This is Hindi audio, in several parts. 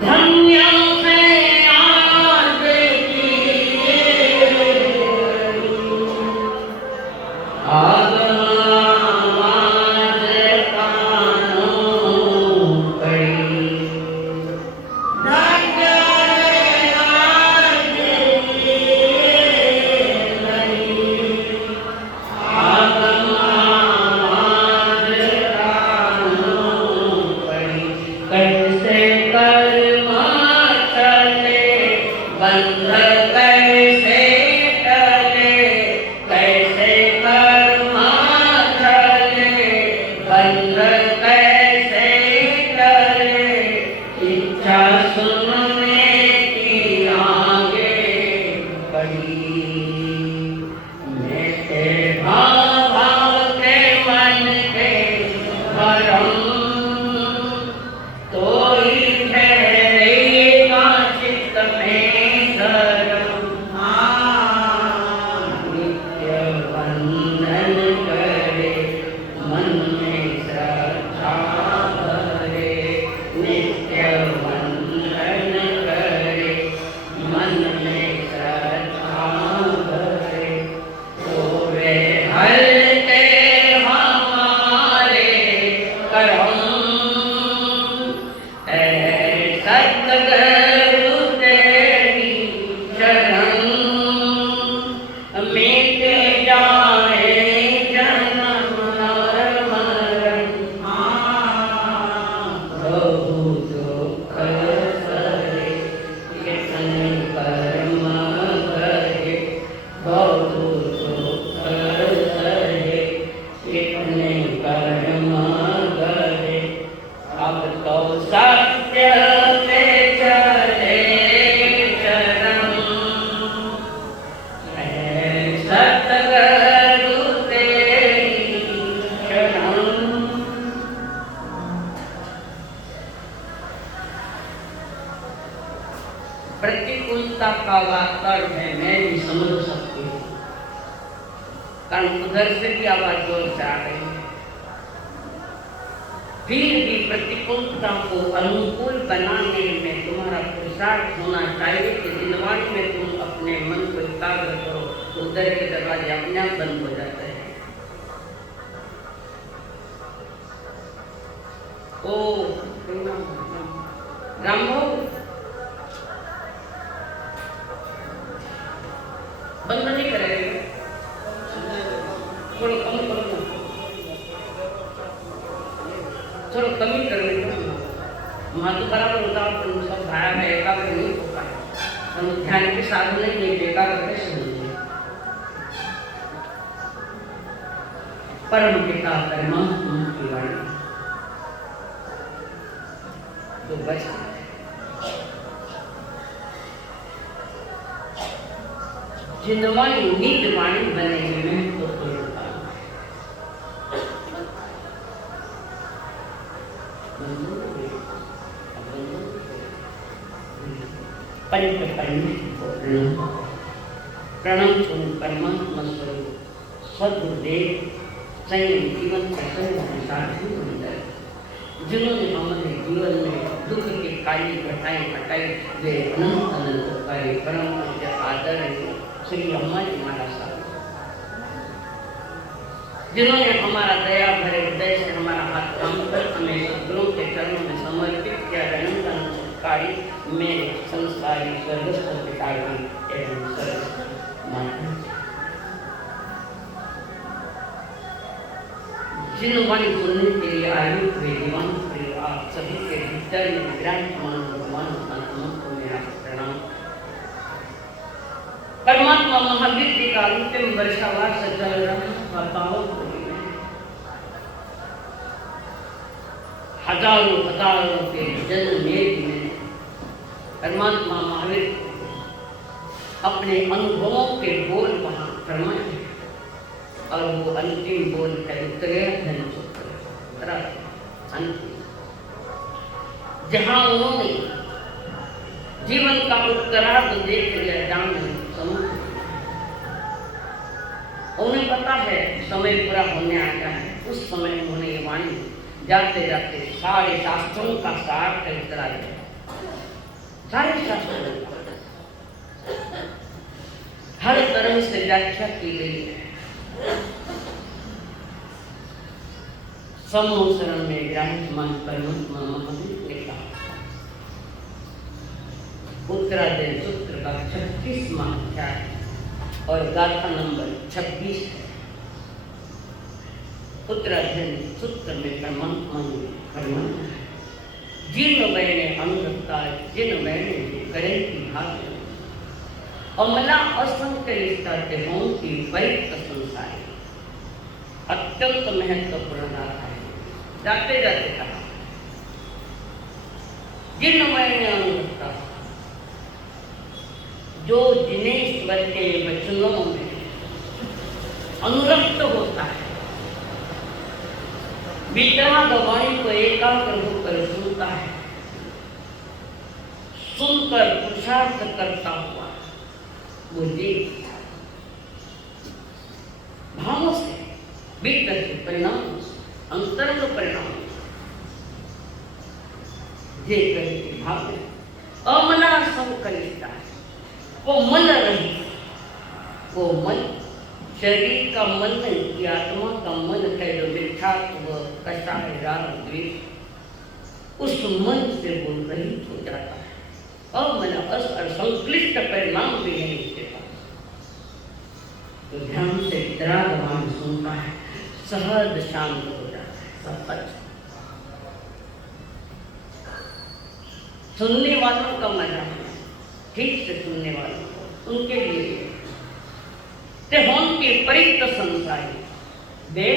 धन्य है आज की आवाज कानों पड़ी। धन्य है आज की आवाज कानों पड़ी। कैसे कर्म चले बंध कैसे टले, कैसे कर्म चले बंध कैसे टले। इच्छा सुनने की आगे बढ़ी। मेरे भाव के मन के भरम तो ही ठहरेगा चित्त में धर्म। नित्य वंदन करे मन में श्रद्धा भरे। नित्य वंदन करे मन में श्रद्धा भरे। तो वे हलते हमारे करम। सतगुरु तेरी शरण मिट जाए जन्म और मरण। बहु दुख सहे कितने कर्म करे। बहु दुख सहे कितने कर्म करे। अब तो सत्य पे चले चरण। सतगुरु तेरी शरण। प्रतिकूलता का वातावरण है, मैं भी समझ सकती हूँ, कारण उधर से भी आवाज जोर से आ रही है। फिर भी प्रतिकूलता को अनुकूल बनाने में तुम्हारा पुरुषार्थ होना चाहिए कि दिनवाणी में तुम अपने मन को एकाग्र करो, तो उधर के दरवाजे अपने आप बंद हो जाते हैं। ओ रामो बंद नहीं करेगा, थोड़ा कम करो, थोड़ा कमी करने का महत्व बराबर होता है। तुम सब भाया में एकाग्र नहीं हो पाए, हम ध्यान के साधन नहीं एकाग्र कैसे होंगे। परम पिता परमात्मा की वाणी तो बच जिनवाणी नींद वाणी बने में तो प्रणम परमात्मा स्वरूप सदगुरुदेव संयम जीवन जिन्होंने हमारे जीवन में दुख के काली घटाएं हटाई, वे अनंत अनंत पाए परम पूज्य आदरणीय श्री हमारे महाराज साहब, जिन्होंने हमारा दया भरे हृदय से हमारा हाथ काम कर हमें सदगुरु के चरणों में समर्पित किया। अनंत अनंतकारी मेरे संस्कारी स्वर्गस्थ पिताजी एवं सर्वस्थ माता, जिन वाणी सुनने के लिए आयु हुए दीवान प्रिय आप सभी के भीतर में विराजमान भगवान आत्मा को मेरा प्रणाम। परमात्मा महावीर जी का अंतिम वर्षावास चल रहा हजारों हजारों के जन्म मेघ में परमात्मा महावीर अपने अनुभवों के बोल वहां फरमाए और वो अंतिम बोल है उतरे धन अंतिम, जहां उन्होंने जीवन का उत्तरार्ध देख लिया, जान समझ, उन्हें पता है समय पूरा होने आ गया है। उस समय उन्होंने ये वाणी जाते जाते सारे शास्त्रों का सार कर दिया। सारे शास्त्रों का हर तरह से व्याख्या की गई है। समोसरण में विराजमान परमात्मा महावीर ने कहा, उत्तराधीन सूत्र का 36वां अध्याय और गाथा नंबर 26 है। उत्तराधीन सूत्र में परमात्मा ने फरमाया है, जिन मैंने अनुरक्ता जिन मैंने करे की भाग अमला असंख्य रिश्ताते हों की परित संसार अत्यंत महत्वपूर्ण गाथा है। जाते जाते कहा, जिन मैंने अनुरक्ता, जो जिन्हें ईश्वर के वचनों में अनुरक्त होता है, वितराग वाणी को एकाग्र होकर सुनता है, सुनकर पुरुषार्थ करता हुआ वो भावों से भीतर के परिणाम अंतरंग परिणाम ये करके भाव अमला संकलिता है। वो मन रही, वो मन शरीर का मन नहीं कि आत्मा का मन है जो मिथ्यात्व कषाय राग द्वेष, उस मन से वो रहित हो जाता है। अमला असंक्लिष्ट परिणाम भी नहीं इसके पास। तो ध्यान से वितरागवान सुनता है, सहज शांत हो जाता है। सहज सुनने वालों का मजा है, ठीक से सुनने वालों को, उनके लिए के परित संसारी वे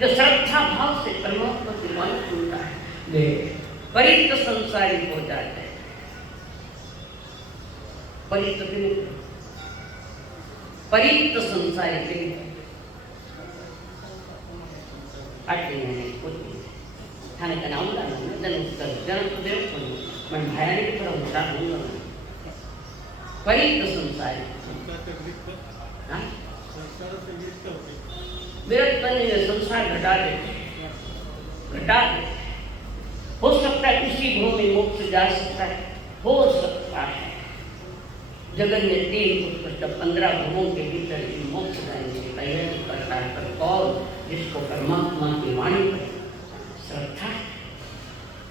जो श्रद्धा भाव से परमात्मा की वाणी सुनता है, वे परित संसारी हो जाते हैं। परित संसारी थाने का नाम जन तो देव मैं भयानक थोड़ा होता हूँ परित संसारी विरक्त संसार घटा दे। हो सकता है उसी भूमि में मोक्ष जा सकता है, हो सकता है जगत में 3 उत्कृष्ट 15 भूमों के भीतर मोक्ष जाने की तैयारी करता है। पर कौन जिसको परमात्मा की वाणी पर श्रद्धा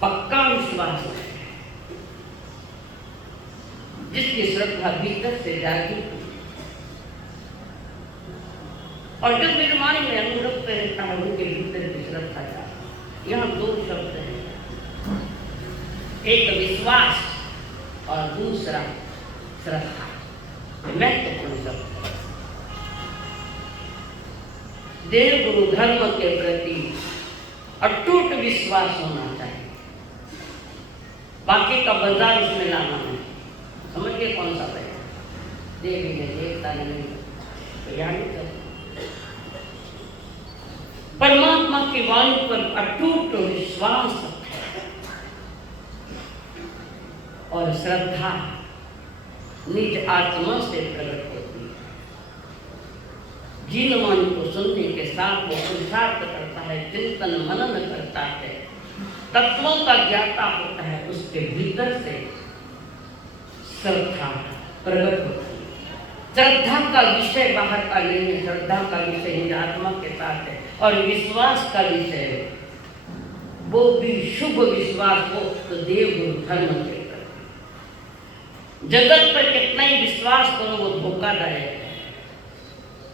पक्का विश्वास है, जिसकी श्रद्धा भीतर से जागी और जो निर्माण में अनुरक्त रहता है उनके भीतर की श्रद्धा जाती। यहाँ 2 शब्द हैं, एक विश्वास और दूसरा श्रद्धा। महत्वपूर्ण शब्द देव गुरु धर्म के प्रति अटूट विश्वास होना चाहिए। बाकी का बाजार उसमें लाना है। समझिए कौन सा है? देवी ने देखता नहीं तो यानी परमात्मा की वाणी पर अटूट विश्वास और श्रद्धा निज आत्मा से प्रकट होती है। जिन वाणी को सुनने के साथ वो पुरुषार्थ करता है, चिंतन मनन करता है, तत्वों का ज्ञाता होता है, उसके भीतर से श्रद्धा प्रकट होती है। श्रद्धा का विषय बाहर का नहीं है, श्रद्धा का विषय निज आत्मा के साथ है। और विश्वास का विषय वो भी शुभ विश्वास हो तो देव गुरु धर्म के जगत पर कितना ही विश्वास करो वो धोखादायक है।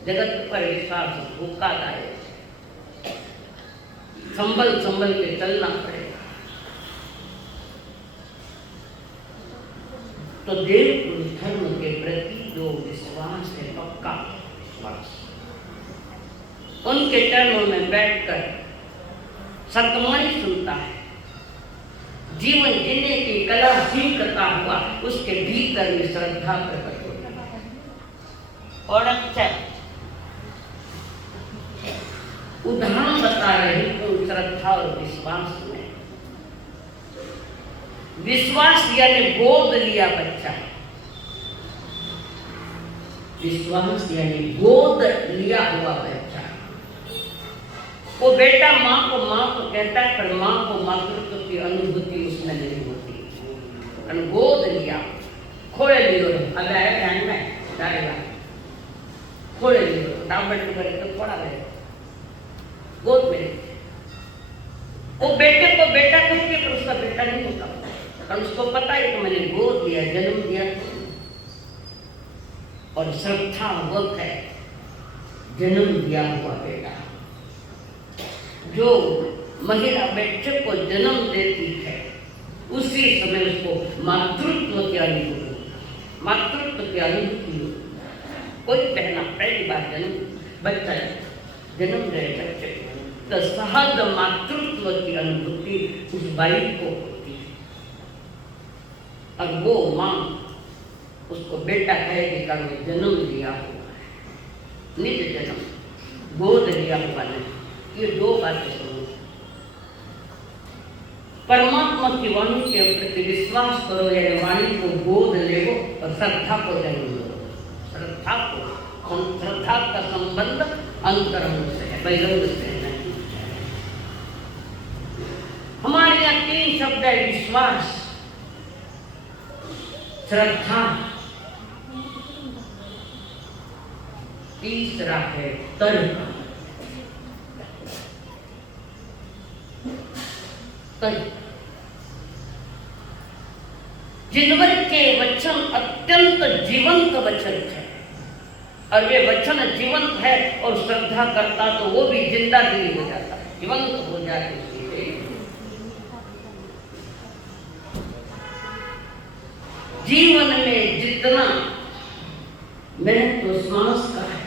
जगत पर विश्वास धोखादायक, संभल के चलना पड़ेगा। तो देव गुरु धर्म के प्रति जो विश्वास है, पक्का विश्वास, उनके चरणों में बैठकर सतवाणी सुनता है, जीवन जीने की कला सीखता हुआ उसके भीतर में श्रद्धा प्रकट होती है। और अच्छा उदाहरण बता रहे तो श्रद्धा और विश्वास में, विश्वास यानी गोद लिया बच्चा, विश्वास यानी गोद लिया हुआ बच्चा। वो बेटा माँ को कहता है, पर माँ को मातृत्व की अनुभूति उसमें नहीं होती। અને ગોદ लिया खोले लियो अबे आया ध्यान में डालेगा खोले लियो टाबर टुकर तो थोड़ा ले गोद में वो बेटे को बेटा कहती है पर उसका बेटा नहीं होता और उसको पता है कि मैंने गोद दिया जन्म दिया और श्रद्धा वक्त है जन्म दिया हुआ बेटा जो महिला बच्चे को जन्म देती है उसी समय उसको मातृत्व की अनुभूति कोई पहला पहली बार जन्म बच्चा जन्म दे बच्चे तो सहज मातृत्व की अनुभूति उस बाई को होती है और वो माँ उसको बेटा कहेगी कर जन्म लिया हुआ है निज जन्म गोद लिया हुआ नहीं ये दो बातें सुनो परमात्मा की वाणी के प्रति विश्वास करो यानी वाणी को गोद लेवो और श्रद्धा को जन्म दो श्रद्धा का संबंध अंतरंग से है बहिरंग से नहीं हमारे यहाँ 3 शब्द है विश्वास श्रद्धा तीसरा है तर्क जिनवर के वचन अत्यंत जीवंत वचन है और वे वचन जीवंत है और श्रद्धा करता तो वो भी जिंदा दिली हो जाता है जीवंत हो जाते जीवन में जितना महत्व श्वास का है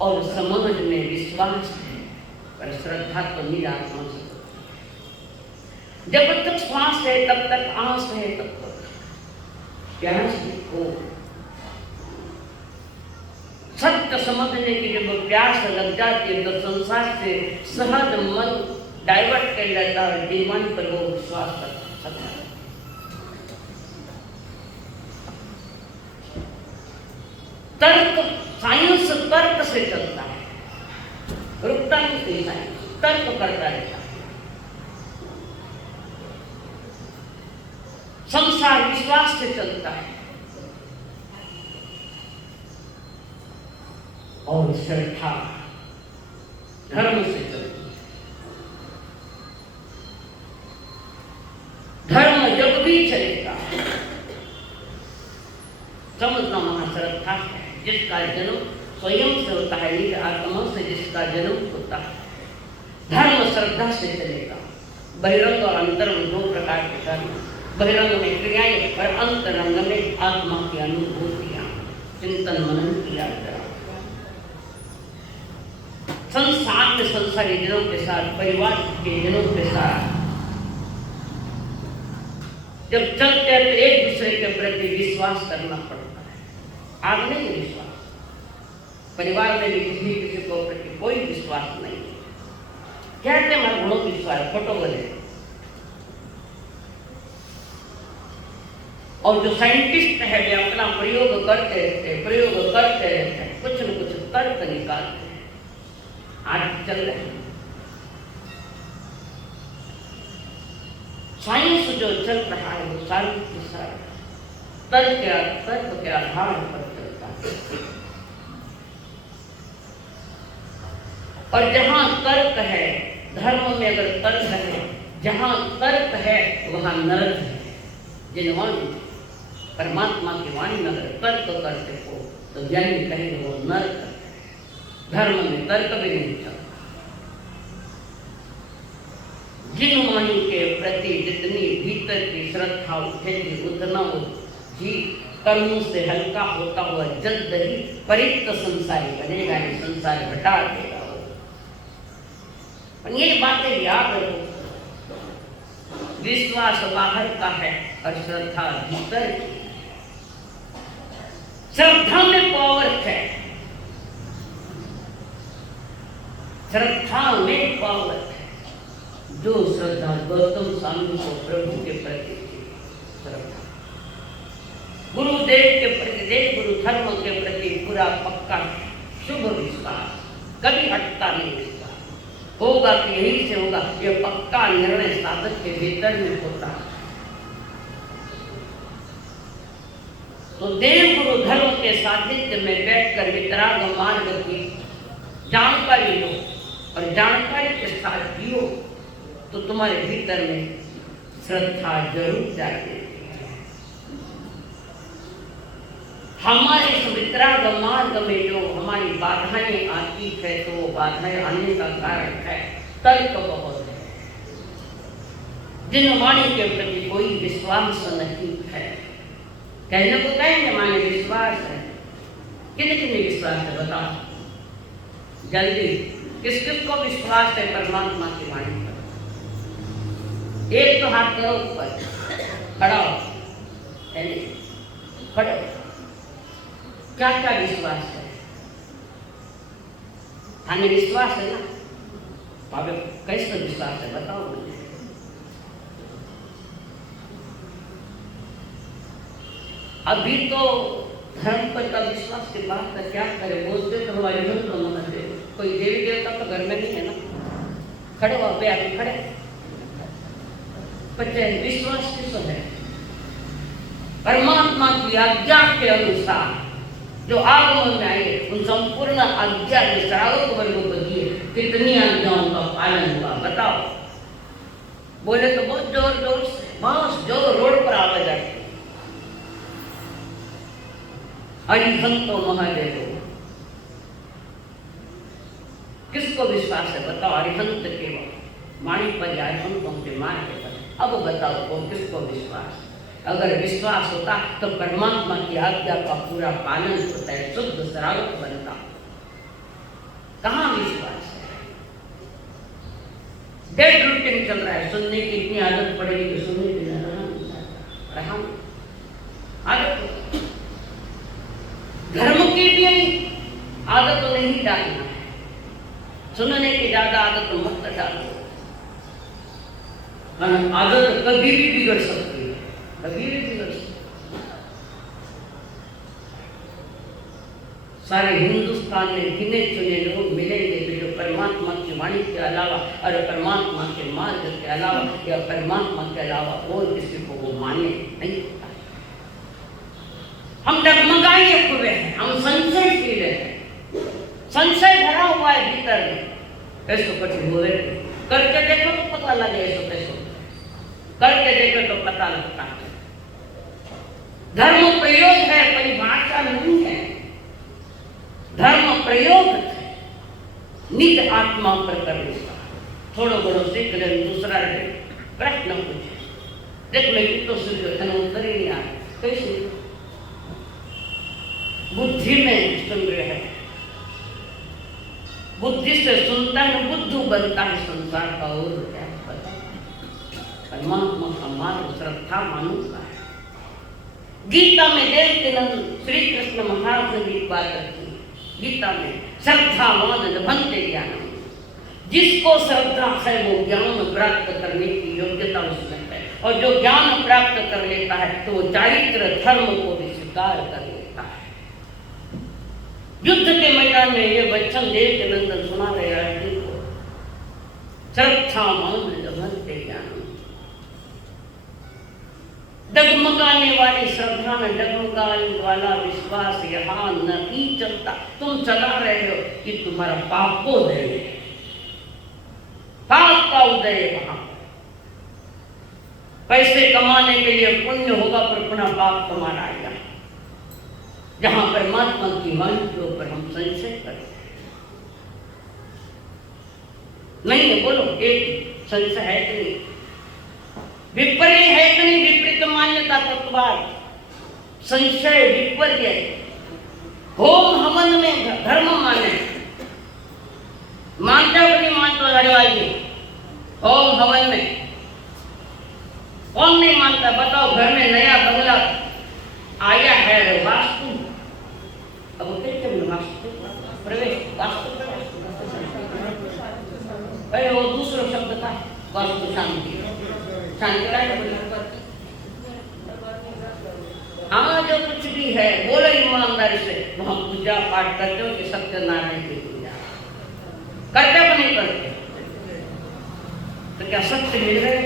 और समझ में विश्वास है पर श्रद्धा तो निरात्मा से जब तक श्वास है तब तक आस है तब तक प्यास हो सत्य समझने की जब प्यास लग जाती है तो संसार से सहज मन डाइवर्ट कर लेता है डिमांड पर वो विश्वास कर सकता है तर्क साइंस तर्क से चलता है रुकता नहीं साइंस तर्क करता रहता है संसार विश्वास से चलता है और श्रद्धा धर्म से चलती है धर्म जब भी चलेगा समझना वहां श्रद्धा है जिसका जन्म स्वयं से होता है निज आत्मा से जिसका जन्म होता है धर्म श्रद्धा से चलेगा बहिरंग और अंतरंग 2 प्रकार के धर्म बहिरंग में क्रियाएं और अंतरंग में आत्मा की अनुभूतियां चिंतन मनन किया करा संसार में संसारी जनों के साथ परिवार के जनों के साथ जब चलते हैं तो एक दूसरे के प्रति विश्वास करना पड़ता है आग नहीं है विश्वास परिवार में भी किसी को प्रति कोई विश्वास नहीं कहते हैं गुणों विश्वास फोटो बने और जो साइंटिस्ट है वे अपना प्रयोग करते रहते हैं कुछ न कुछ तर्क निकालते हैं आज चल रहे हैं साइंस जो चल रहा है वो सारी की सारी तर्क के आधार पर चलता है और जहां तर्क है धर्म में अगर तर्क है जहां तर्क है वहां नरक है जिनवान परमात्मा की वाणी में अगर तर्क करते हो तो ज्ञानी कहेंगे वो नर्क है धर्म में तर्क भी नहीं चलता जिन वाणी के प्रति जितनी भीतर की श्रद्धा उठेगी उतना वो जी कर्मों से हल्का होता हुआ जल्द ही परिक्त संसारी बनेगा ये संसार हटा देगा ये बातें याद रखो विश्वास बाहर का है और श्रद्धा भीतर की श्रद्धा में पावर है श्रद्धा में पावर है जो श्रद्धा गौतम स्वामी को प्रभु के प्रति श्रद्धा गुरुदेव के प्रति देव गुरु धर्म के प्रति पूरा पक्का शुभ विश्वास कभी हटता नहीं विश्वास होगा कि यही से होगा ये पक्का इसका निर्णय साधक के भीतर में होता है। तो देव गुरु धर्म के सानिध्य में बैठकर वितराग मार्ग की जानकारी लो और जानकारी के साथ जियो, तो तुम्हारे भीतर में श्रद्धा जरूर जाएगी। हमारे इस वितराग मार्ग में जो हमारी बाधाएं आती है, तो वो बाधाएं आने का कारण है तर्क बहुत है, जिन वाणी के प्रति कोई विश्वास नहीं है। कहने को कहेंगे माने विश्वास है, किन किन विश्वास है बताओ जल्दी, किस किस को विश्वास है परमात्मा की वाणी पर? एक तो हाथ करो ऊपर, खड़ा हो, खड़े हो। क्या क्या विश्वास है? हमें विश्वास है ना, बाबा कैसे विश्वास है बताओ मुझे। अभी तो धर्म पर का विश्वास के बाद का क्या करे, बोलते तो हमारे मन को मनाते, कोई देवी देवता तो घर में नहीं है ना। खड़े हो अभी, आगे खड़े। बच्चे विश्वास किस है? परमात्मा की आज्ञा के अनुसार जो आगमन में आए उन संपूर्ण आज्ञा के श्रावक वर्गों को दिए, कितनी आज्ञाओं का पालन हुआ बताओ। बोले तो बहुत जोर जोर से, बस जो रोड पर आवाज आती, अरिहंतो महादेव। किसको विश्वास है बताओ? अरिहंत के वाणी पर, अरिहंतों के मार्ग पर। अब बताओ वो किसको विश्वास? अगर विश्वास होता तो परमात्मा की आज्ञा का पूरा पालन होता है, शुद्ध श्रावक बनता। कहाँ विश्वास है? डेड रूटीन चल रहा है, सुनने की इतनी आदत पड़ेगी कि सुनने की रहा आदत। धर्म की भी आदत तो नहीं डालना है, सुनने की ज्यादा आदत तो मत डालो। आदत कभी भी बिगड़ सकती है, कभी भी बिगड़ सकती है। सारे हिंदुस्तान में गिने चुने लोग मिलेंगे जो परमात्मा की वाणी के अलावा और परमात्मा के मार्ग के अलावा या परमात्मा के अलावा और किसी को वो माने नहीं होता। हम डगमगाए हुए हैं, हम संशयशील हैं, संशय भरा हुआ है भीतर में। ऐसो कठिन हो रहे करके देखो तो पता लगे, ऐसो कैसो करके देखो तो पता लगता है। धर्म प्रयोग है, परिभाषा नहीं है। धर्म प्रयोग है, निज आत्मा पर करने का। थोड़ो बड़ो सीख ले, दूसरा प्रश्न पूछे, देख लो तो सूर्य उत्तर ही नहीं आए, कैसे? बुद्धि में सुन रहे हैं, बुद्धि से सुनता है, बुद्धू बनता है संसार का। और क्या पता? परमात्मा का मार्ग श्रद्धा मानू का है। गीता में देवकीनंद श्री कृष्ण महाराज ने एक बात रखी, गीता में श्रद्धावान लभन्ते ज्ञानम। जिसको श्रद्धा है वो ज्ञान प्राप्त करने की योग्यता उसमें है, और जो ज्ञान प्राप्त कर लेता है तो वो चारित्र धर्म को भी स्वीकार कर लेता है। युद्ध के मैदान में ये वचन देवकीनंदन सुना रहे अर्जुन को, श्रद्धावान लभन्ते ज्ञानम। डगमगाने वाली श्रद्धा में डगमगाने वाला विश्वास यहाँ नहीं चलता। तुम चला रहे हो कि तुम्हारा पाप को उदय है, पाप का उदय वहां। पैसे कमाने के लिए पुण्य होगा पर पुनः पाप तुम्हारा आएगा। जहां परमात्मा की वाणी के ऊपर हम संशय करें नहीं है, बोलो एक संशय है कि नहीं? विपर्य है कि नहीं? विपरीत मान्यता तत्ववाद, संशय विपर्य। होम हवन में धर्म माने, मानते हो नहीं मानते हो? हरिवाल जी, होम हवन में कौन नहीं मानता? बताओ, घर में नया बंगला आया है, वास्तु, अब कैसे वास्तु प्रवेश, वास्तु अरे वो दूसरा शब्द था, वास्तु शांति, हाँ जो कुछ भी है बोलो ईमानदारी से। वहां पूजा पाठ करते हो कि सत्यनारायण की पूजा करते हो नहीं करते? तो क्या सत्य मिल गए?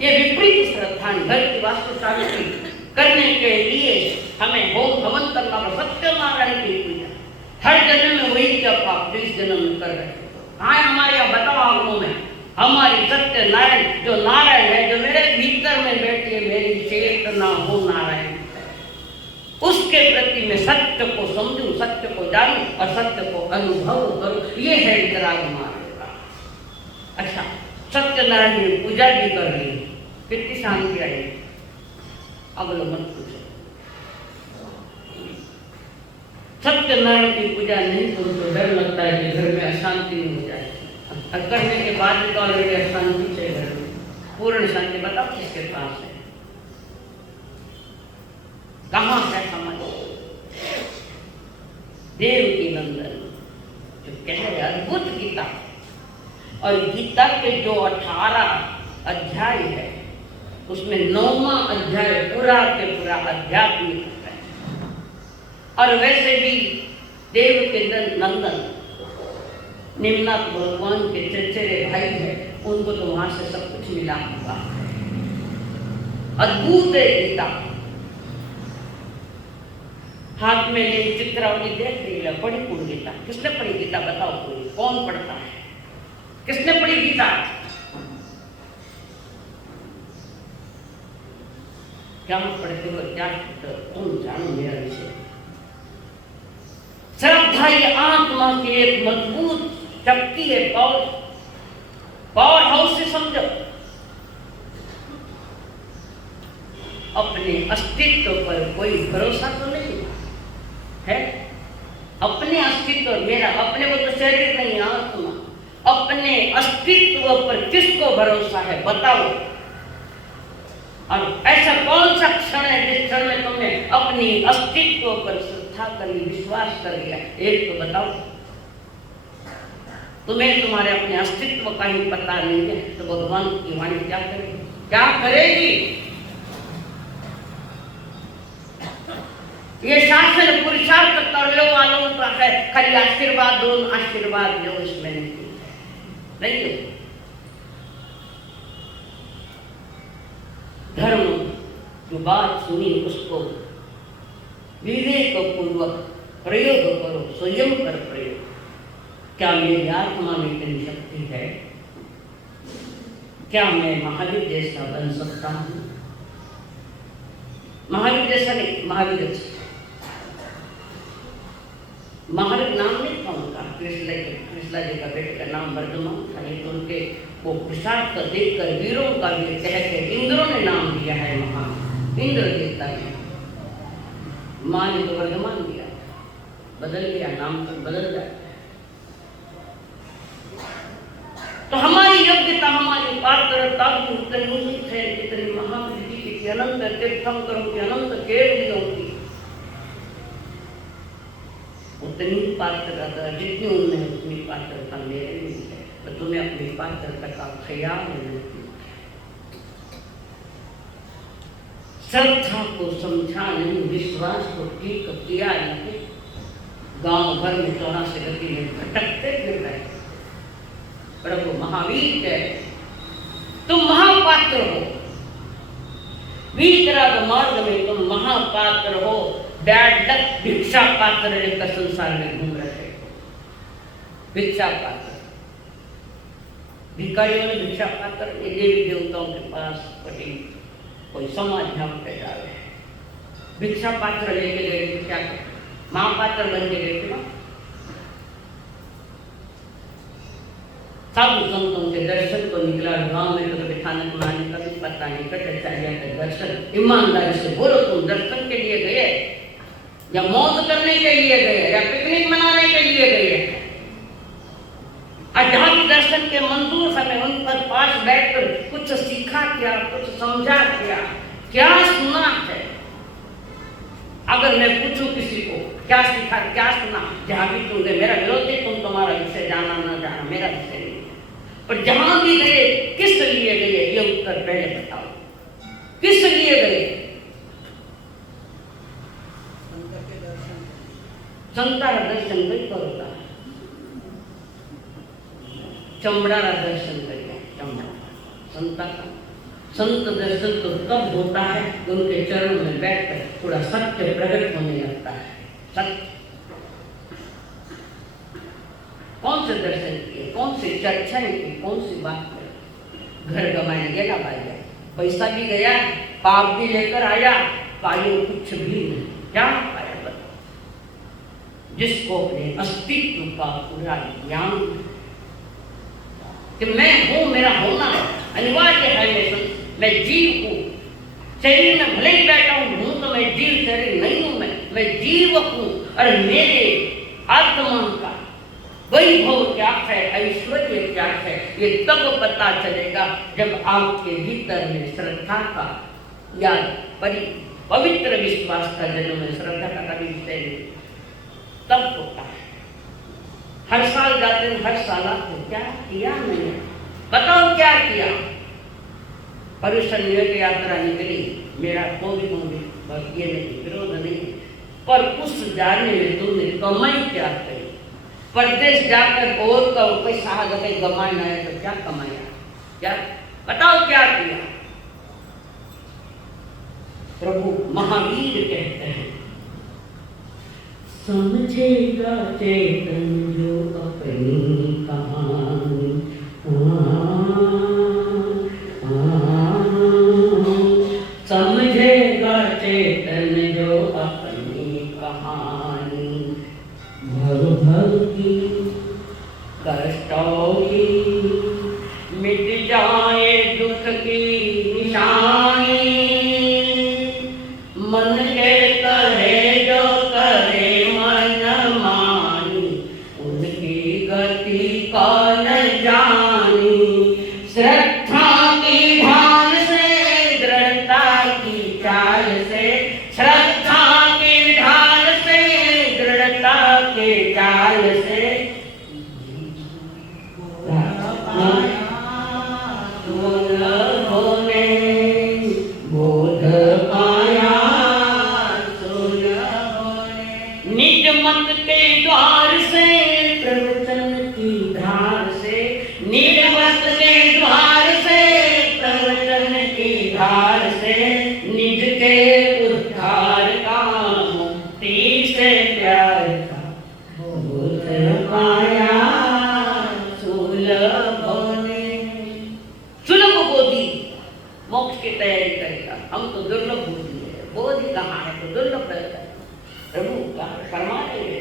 ये विपरीत श्रद्धा घर की वास्तु शांति करने के लिए हमें होम हवन करना और सत्यनारायण की पूजा हर जन्म में वही क्या पाप जो इस जन्म में कर रहे हैं। हाँ हमारे यहाँ बताओ आंखों में हमारी सत्यनारायण जो नारायण है, जो मेरे भीतर में बैठी है, मेरी चेतना हो नारायण, उसके प्रति मैं सत्य को समझूं, सत्य को जानूं और सत्य को अनुभव करूं। ये है वितराग मार्ग का। अच्छा, सत्यनारायण की पूजा भी कर रही, कितनी शांति आई। अगलो मत पूछो, सत्यनारायण की पूजा नहीं करो तो डर लगता है कि घर में अशांति नहीं हो जाए। करने के बाद भी तो ऑलरेडी अशांति है घर में। पूर्ण शांति बताओ किसके पास है? कहाँ है समझ? देव की नंदन जो कह रहे अद्भुत गीता, और गीता के जो 18 अध्याय है उसमें 9वां अध्याय पूरा के पूरा आध्यात्मिक है। और वैसे भी देव के नंदन निम्नाथ भगवान के चचेरे भाई है, उनको तो वहां से सब कुछ मिला हुआ। अद्भुत है गीता। हाथ में ले चित्रावली देख रही है, पढ़ी पूर्ण गीता। किसने पढ़ी गीता बताओ? कोई कौन पढ़ता है? किसने पढ़ी गीता? क्या पढ़ते हो? क्या तुम जानो मेरा विषय। श्रद्धा ये आत्मा की एक मजबूत शक्ति है, पावर हाउस से समझो। अपने अस्तित्व पर कोई भरोसा तो नहीं है। अपने अस्तित्व मेरा, अपने को तो शरीर नहीं आत्मा, अपने अस्तित्व पर किसको भरोसा है बताओ? और ऐसा कौन सा क्षण है जिस क्षण में तुमने अपनी अस्तित्व पर श्रद्धा करी, विश्वास कर लिया? एक तो बताओ। तुम्हें तुम्हारे अपने अस्तित्व का ही पता नहीं है तो भगवान की वाणी क्या करेगी? क्या करेगी? ये शासन पुरुषार्थ कर लो वालों का है, खाली आशीर्वाद दो, आशीर्वाद लो, इसमें नहीं लो। धर्म जो बात सुनी उसको विवेक पूर्वक प्रयोग करो, स्वयं पर प्रयोग। क्या मेरी आत्मा में इतनी शक्ति है? क्या मैं महावीर जैसा बन सकता हूँ? महावीर जैसा नहीं, महावीर नाम नहीं था उनका, कृष्णा जी का बेटे का नाम वर्धमान था। ये तो उनके वो पुरुषार्थ को देखकर वीरों का भी कह के इंद्रों ने नाम दिया है महान। इंद्र देवता है, माँ ने तो वर्धमान दिया, बदल गया नाम, तो बदल जाता है। तो हमारी योग्यता, हमारी पात्रता भी उतनी ही है जितनी महावीर जी की, अनंत तीर्थंकरों की, अनंत केवलियों की उतनी पात्रता, जितनी उनमें उतनी पात्रता मेरे में है। तो तुम्हें अपनी पात्रता का ख्याल नहीं। श्रद्धा को समझा नहीं, विश्वास को ठीक किया नहीं, गांव भर में 84 गति में भटकते फिर रहे। प्रभु महावीर कहे तुम महापात्र हो, वीतराग मार्ग में तुम महापात्र हो। डैड लक भिक्षा पात्र लेकर संसार में घूम रहे हो। भिक्षा पात्र, भिखारियों ने भिक्षा पात्र ये देवी देवताओं के पास कोई समाज पे जा रहे हैं, भिक्षा पात्र लेके गए तो क्या करें? महापात्र बन के गए थे ना। साधु संतों के दर्शन को निकला, गांव में तो कभी खाने बनाने का भी पता नहीं, कटाचार्य के दर्शन। ईमानदारी से बोलो, तुम दर्शन के लिए गए या मौत करने के लिए गए या पिकनिक मनाने के लिए गए? और जहाँ भी दर्शन के मंजूर हमें उन पर पास बैठकर कुछ सीखा क्या, कुछ समझा क्या सुना है? अगर मैं पूछूं किसी को क्या सीखा, क्या सुना, जहाँ भी तुम गए, मेरा विरोध है, तुम तुम्हारा विषय जाना ना जाना मेरा विषय नहीं है, पर जहाँ भी गए किस लिए गए ये उत्तर पहले बताओ। किस लिए गए? संता दर्शन नहीं करता है, चमड़ा दर्शन करिए। चमड़ा संता का। संत दर्शन तो तब होता है उनके चरणों में बैठकर थोड़ा सत्य प्रकट होने लगता है। सत्य कौन से दर्शन किए, कौन से चर्चाएं की, कौन सी बात करें। घर गमाने गया ना भाई, पैसा भी गया, पाप भी लेकर आया, पायो कुछ भी नहीं। क्या पाया बताओ? जिसको अपने अस्तित्व का पूरा ज्ञान कि मैं हूं, मेरा होना अनिवार्य है, मैं जीव हूं, शरीर में भले ही बैठा हूं तो मैं जीव शरीर नहीं हूं, मैं जीव हूं। और मेरे आत्मा का वैभव क्या है, ऐश्वर्य क्या है, ये तब पता चलेगा जब आपके भीतर में श्रद्धा का या पवित्र विश्वास का जन्म है। श्रद्धा का कभी विषय तब होता है। हर साल जाते हैं, हर साल आते, क्या किया मैंने, बताओ क्या किया। परिश्रम यात्रा निकली, मेरा कोई ये नहीं, विरोध नहीं, पर उस जाने में तुमने कमाई क्या करी। परदेश जाकर और का पैसा गमाना है तो क्या कमाया, क्या बताओ क्या किया। प्रभु महावीर कहते हैं, समझेगा चेतन जो अपनी कहानी, समझेगा चेतन जो अपनी कहानी, भव भव की कष्टों की मिट जाए दुख की निशानी, मन के कहे जो करे मन मानी, उनकी गति कौन जानी। श्रद्धा की ढाल से, दृढ़ता की चाल से, श्रद्धा की ढाल से, दृढ़ता के चाल से, बोध पाया निज मत के द्वार से, प्रवचन की धार से, निज मत के द्वार से, प्रवचन की धार से, निज के उद्धार का, मुक्ति से प्यार का, बोध पाया सुलभ ने। सुलभ बोधि मोक्ष की तैयारी करेगा। हम तो दुर्लभ बोधि है, बोधि कहाँ है तो दुर्लभ है। प्रभु का फरमा रहे,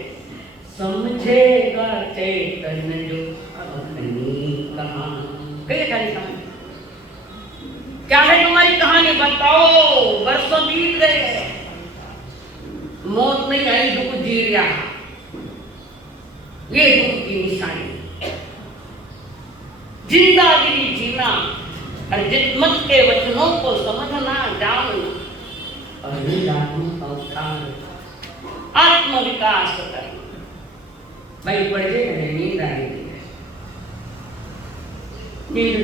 समझेगा चेतन जो अपनी कहानी। कहानी क्या है तुम्हारी कहानी, बताओ। वर्षों बीत गए, मौत नहीं आई, दुख जी रहा, ये दुख की निशानी। जिंदगी जीना और जितमत के वचनों को समझना, जानना और निरात्म का उत्थान, आत्म विकास करना। भाई पढ़ जाए, नींद आ रही है, नींद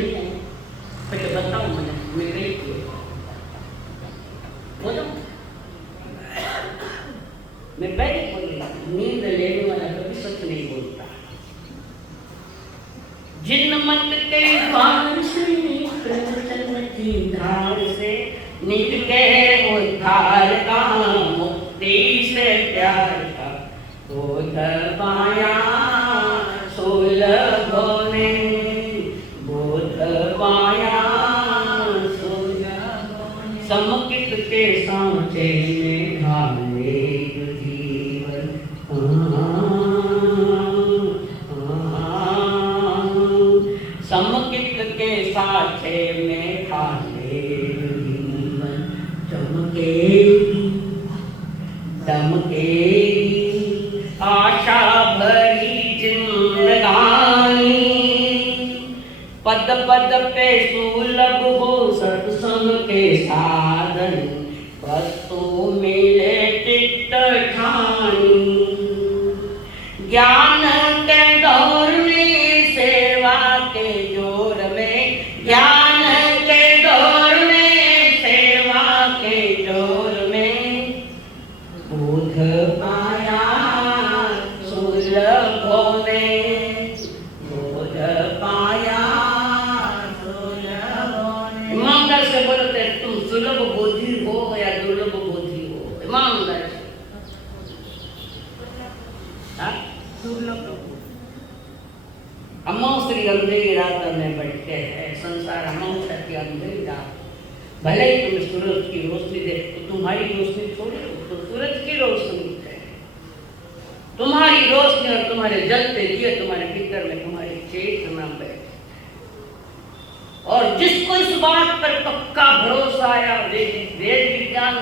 पहले बताओ मैं गई बोलो, मैं पहले बोली नींद लेने वाला कभी सच नहीं बोलता। जिन मत के द्वार से, प्रवचन की धार से, निज के उद्धार का, मुक्ति से प्यार का, बोध पाया सुलभ ने, बोध पाया सुलभ। समकित के सांचे में ढाले जीवन, समकित के साथे में ढाले जीवन, चमकेगी दमकेगी आशा भरी जिंदगानी, पद पद पे सुलभ हो सत्संग के साधन, वस्तु मिले चित्त ठानी। ज्ञान के दौर में, सेवा के जोर में, ज्ञान के दौर में, सेवा के जोर में, बोध पाया सुलभ ने, बोध पाया सुलभ गर्व से बोलते तुम सुलभ बोधि हो या दुर्लभ बोधि हो, ईमानदार दुर्लभ। अमावस्या अंधेरी रात में बैठते हैं, संसार अमावस्या की अंधेरी रात, भले ही तुम सूरज की रोशनी देखो तो तुम्हारी रोशनी थोड़ी तो सूरज की रोशनी है, तुम्हारी रोशनी और तुम्हारे जलते दिए तुम्हारे भीतर में तुम्हारी चेतना बैठे। और जिसको इस बात पर पक्का भरोसा आया, वेद विज्ञान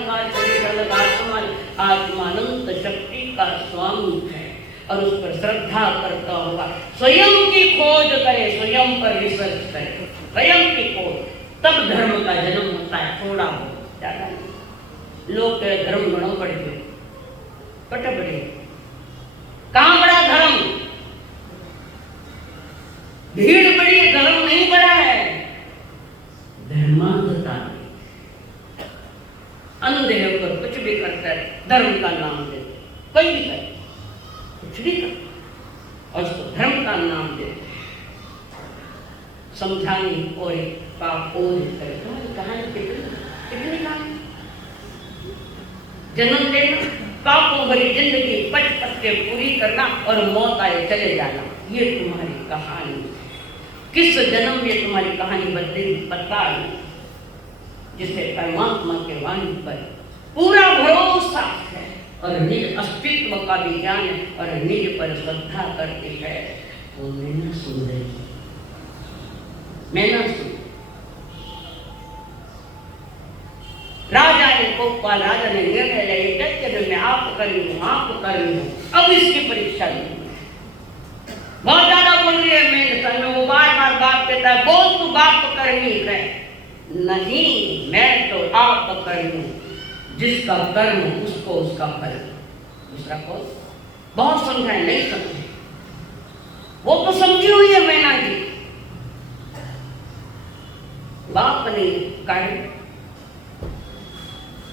आत्मानंद शक्ति का स्वामी है और उस पर श्रद्धा करता होगा, स्वयं की खोज करे, स्वयं पर रिसर्च करे, स्वयं की खोज, तब धर्म का जन्म होता है। थोड़ा बहुत ज्यादा नहीं। लोग धर्म गणों पड़ गए, कट बड़े, कहां बड़ा धर्म? भीड़ बड़ी, धर्म नहीं बड़ा है। धर्मांधता अंधे होकर कुछ भी करता है, धर्म का नाम दे, कोई भी करे, कुछ भी करे और उसको धर्म का नाम दे, समझानी और पाप करे। तुम्हारी कहानी कितनी कहानी, जन्म लेना, पापों भरी जिंदगी पच पच के पूरी करना और मौत आए चले जाना, ये तुम्हारी कहानी। किस जन्म में तुम्हारी कहानी बदलेगी पता नहीं, जिसे परमात्मा के वाणी पर पूरा भरोसा है और निज अस्तित्व का भी ज्ञान है और निज पर श्रद्धा करती है, वो मैंने सुन रही, मैंने सुन। राजा ने कोपाल राजा ने निर्णय लिया, मैं आप करी हूँ, आप करी हूँ, अब इसकी परीक्षा ली। बहुत ज्यादा बोल रही है मेरे संग में, वो बार बार बाप कहता है, बोल तू बाप करनी है। नहीं, मैं तो आप करनी हूँ, जिसका कर्म उसको उसका फल। दूसरा कौन? बहुत समझाए, नहीं समझे, वो तो समझी हुई है मैना जी, बाप नहीं कार्य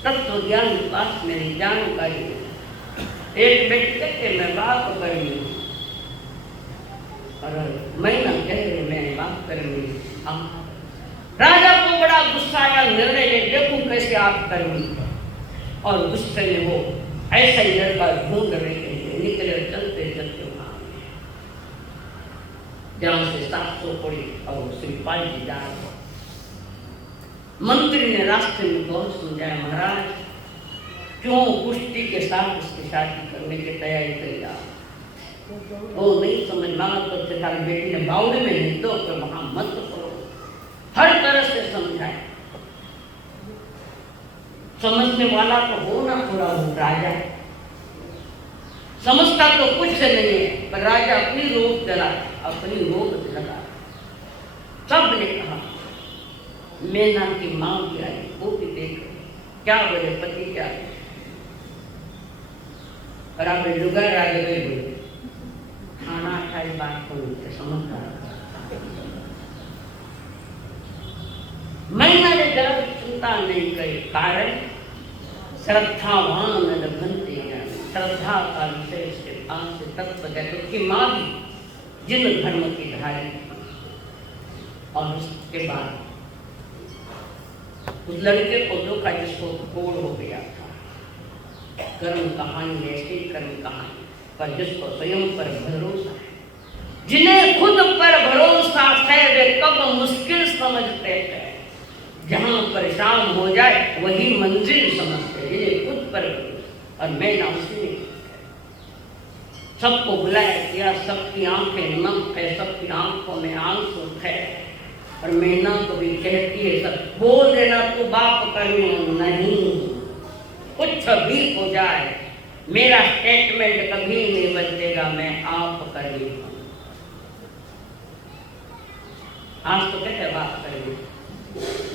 तत्व ज्ञान पास मेरी जानकारी। एक व्यक्ति कहते मैं बाप करनी हूँ और मैना कह रही मैं बाप करनी। राजा को बड़ा गुस्सा आया, निर्णय ले देखूं कैसे आप करनी, और गुस्से में वो ऐसा ही लड़का ढूंढ रहे थे, निकले चलते चलते वहां जहां से 700 पड़ी और श्रीपाल जी जा रहे। मंत्री ने रास्ते में बहुत समझाया, महाराज क्यों कुश्ती के साथ उसकी शादी करने की तैयारी करी आप? वो नहीं समझ मांगा तो तुम्हारी बेटी ने बावड़े में नहीं दो तो वहां मत करो, हर तरह से समझाए। समझने वाला तो हो ना थोड़ा, वो राजा समझता तो कुछ से नहीं है, पर राजा अपनी रोक चला, अपनी रोक लगा। सब ने कहा मैना की मां भी आई, वो भी देख क्या बोले पति क्या है, और आप लुगार आगे गए बोले खाना खाई बात को समझता। मैना ने जरा चिंता नहीं करी, कारण श्रद्धावान लभन्ते, श्रद्धा का विषय से पास से तत्व कहते, उसकी मां भी जिन धर्म की धारी। और उसके बाद उस लड़के को धोखा जिसको कोड़ हो गया था, कर्म कहानी ऐसी कर्म कहानी, पर जिसको स्वयं पर भरोसा है, जिन्हें खुद पर भरोसा है वे कब मुश्किल समझते हैं, जहां परेशान हो जाए वही मंजिल समझते हैं, जिन्हें खुद पर भरोसा। और मैं ना उसी सबको बुलाया किया, सबकी आंखें नम है, सबकी आंखों में आंसू है, और मैना को भी कहती है सब बोल देना तू बाप करनी नहीं, कुछ भी हो जाए मेरा स्टेटमेंट कभी नहीं बदलेगा, मैं आप करनी हूं। आज तो कहते बाप करनी,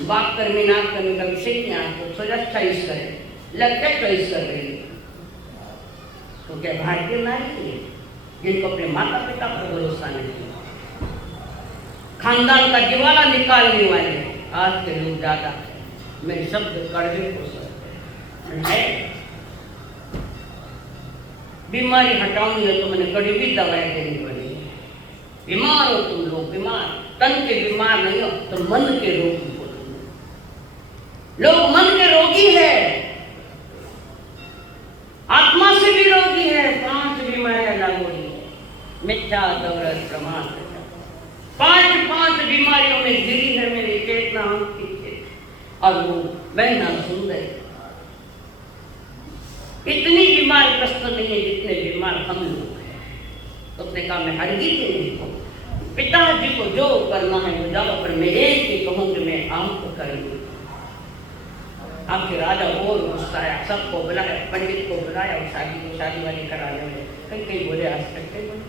बाप करनी ना करनी का विषय नहीं, आज तो सोचा चॉइस करे, लगता चॉइस कर रही है। तो क्या भारतीय नारी है जिनको अपने माता पिता पर भरोसा नहीं, खानदान का दिवाला निकालने वाले आज के लोग ज्यादा मेरे शब्द कड़वे हो सकते हैं। बीमारी हटानी है तो मैंने कड़ी भी दवाई देनी पड़ेगी। बीमार हो तुम लोग, बीमार तन के बीमार नहीं हो तो मन के रोग हो, लोग मन के रोगी है, आत्मा से भी रोगी है। 5 बीमारियां लागू है, मिथ्या, दौलत, प्रमाद। 5 बीमारियों में गिरी है मेरी चेतना पीछे, और वो बहना सुंदर। इतनी बीमार प्रश्न नहीं है जितने बीमार हम लोग हैं। तो उसने कहा मैं हरगिज नहीं हूँ, पिताजी को जो करना है वो जाओ, पर मैं एक ही कहूँ कि मैं आपको करूँगी। आपके राजा और गुस्सा आया, सबको बुलाया, पंडित को बुलाया और शादी वाली कराने में कई बोले आज तक कई बोले।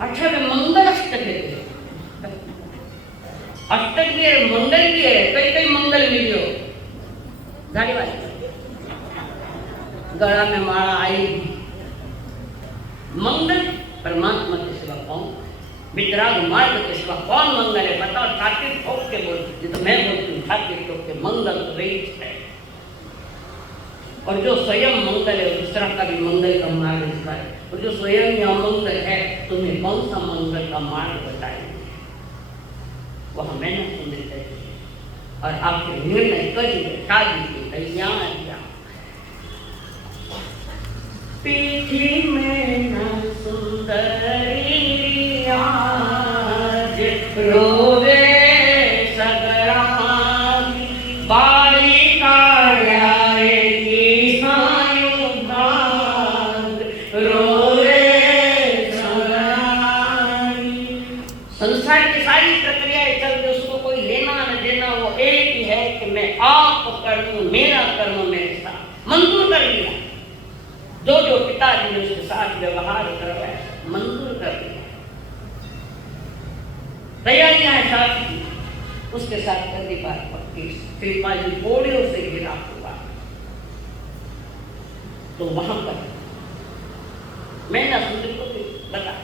अच्छा वे मंगल अष्टक है, अष्टक भी है, मंगल भी है, कई मंगल मिलियो गाड़ी वाली गला में माला आएगी। मंगल परमात्मा के सिवा कौन, वितराग मार्ग के सिवा कौन मंगल है बताओ। छाती ठोक के बोलती, तो मैं बोलती हूँ छाती ठोक के, मंगल तो रईस है, और जो स्वयं मंगल है दूसरा का भी मंगल का मार्ग दिखाए, और जो स्वयं अमंगल है तुम्हें कौन सा मंगल का मार्ग बताएंगे, वह मेहनत सुनने चाहिए। और आपके निर्णय करिए, शादी की तैयारियां। पीठी में न सुंदरी आज रोवे सगरामी, बालिका संसार की सारी प्रक्रियाएं चल रही, उसको कोई लेना न देना, वो एक ही है कि मैं आप करूं, मेरा कर्म मेरे साथ। मंजूर कर लिया, जो पिताजी ने उसके साथ व्यवहार करवाया मंजूर कर लिया। तैयारियां है साथ की, उसके साथ पहली बार पक्की। कृपाजी पौड़ियों से गिरा हुआ, तो वहां पर मैं ना सुंदर को बता,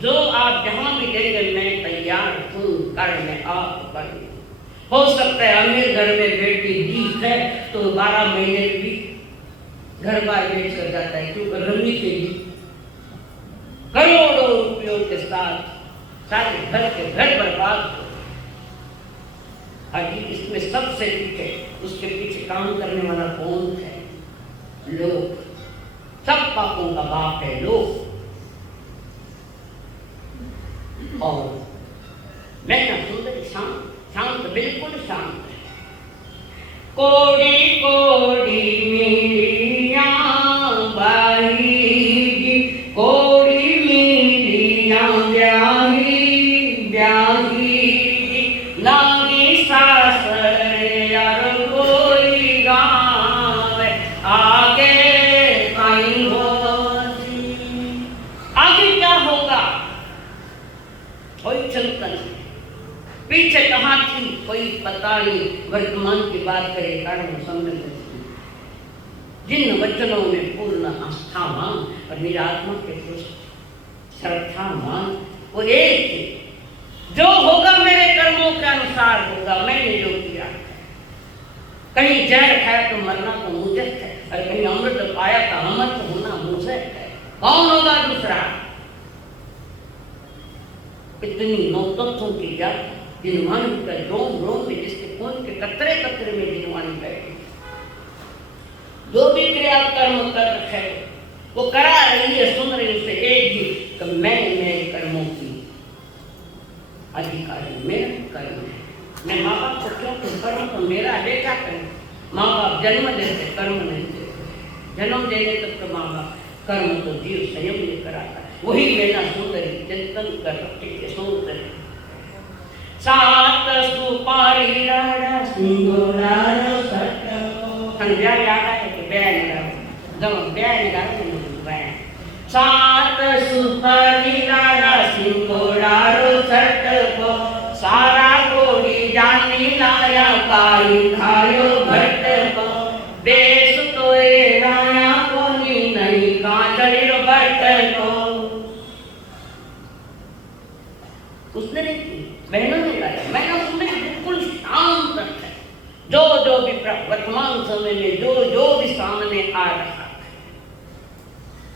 जो आप जहां भी देंगे मैं तैयार हूँ, कर में आप करें। हो सकता है अमीर घर में बेटी दी है तो 12 महीने भी घर बार बेच कर जाता है, क्योंकि रमी के लिए करोड़ों रुपयों के साथ सारे घर के घर बर्बाद हो। अभी इसमें सबसे पीछे, उसके पीछे काम करने वाला कौन है? लोग। सब पापों का बाप है लोग। और मैं ना सुंदर शांत बिल्कुल शांत है। कोड़ी कोड़ी मिलियां बाही, कोड़ी मिलियां ब्याही ब्याही, लागी सासरे यार कोई गाँव आगे कहीं हो। आगे क्या होगा कोई चिंता नहीं, पीछे कहाँ थी कोई पता नहीं। वर्तमान की बात करे कारण समझ जिन वचनों में पूर्ण आस्था मान और मेरी आत्मा के श्रद्धा मान, वो एक ही जो होगा मेरे कर्मों के अनुसार होगा। मैंने जो किया, कहीं जहर खाया तो मरना तो मुझे है, और कहीं अमृत पाया तो अमर तो होना मुझे है। कौन होगा दूसरा? इतनी नौतत्वों की जात जिनवानी का रोम रोम में, जिसके खून के कतरे कतरे में जिनवानी बैठी। जो भी क्रिया कर्म कर रखे वो करा रही है, सुन रही उसे एक ही कि मैं मेरे कर्मों की अधिकारी, मेरा कर्म है। मैं माँ बाप को क्यों तुम कर्म तो मेरा है, क्या करें? माँ बाप जन्म देते कर्म नहीं देते, जन्म देने तक तो माँ बाप, कर्म तो जीव स्वयं लेकर आता है। वही मेरा सुंदरी चिंतन कर के सुंदर सात सुपारी लाड़ा सिंगोलार सटको। संध्या याद है कि बैन गाओ, जब बैन गाओ तो बैन। सात सुपारी लाड़ा सिंगोलार सटको, सारा कोड़ी जानी लाया काई खायो भट्टको। बेस तो ए लाया कोनी नहीं कांचड़ी रो भट्टको। उसने नहीं की, बहनों ने लाया। मैंने सुनने बिल्कुल शांत है। जो भी वर्तमान समय में जो भी सामने आ रहा है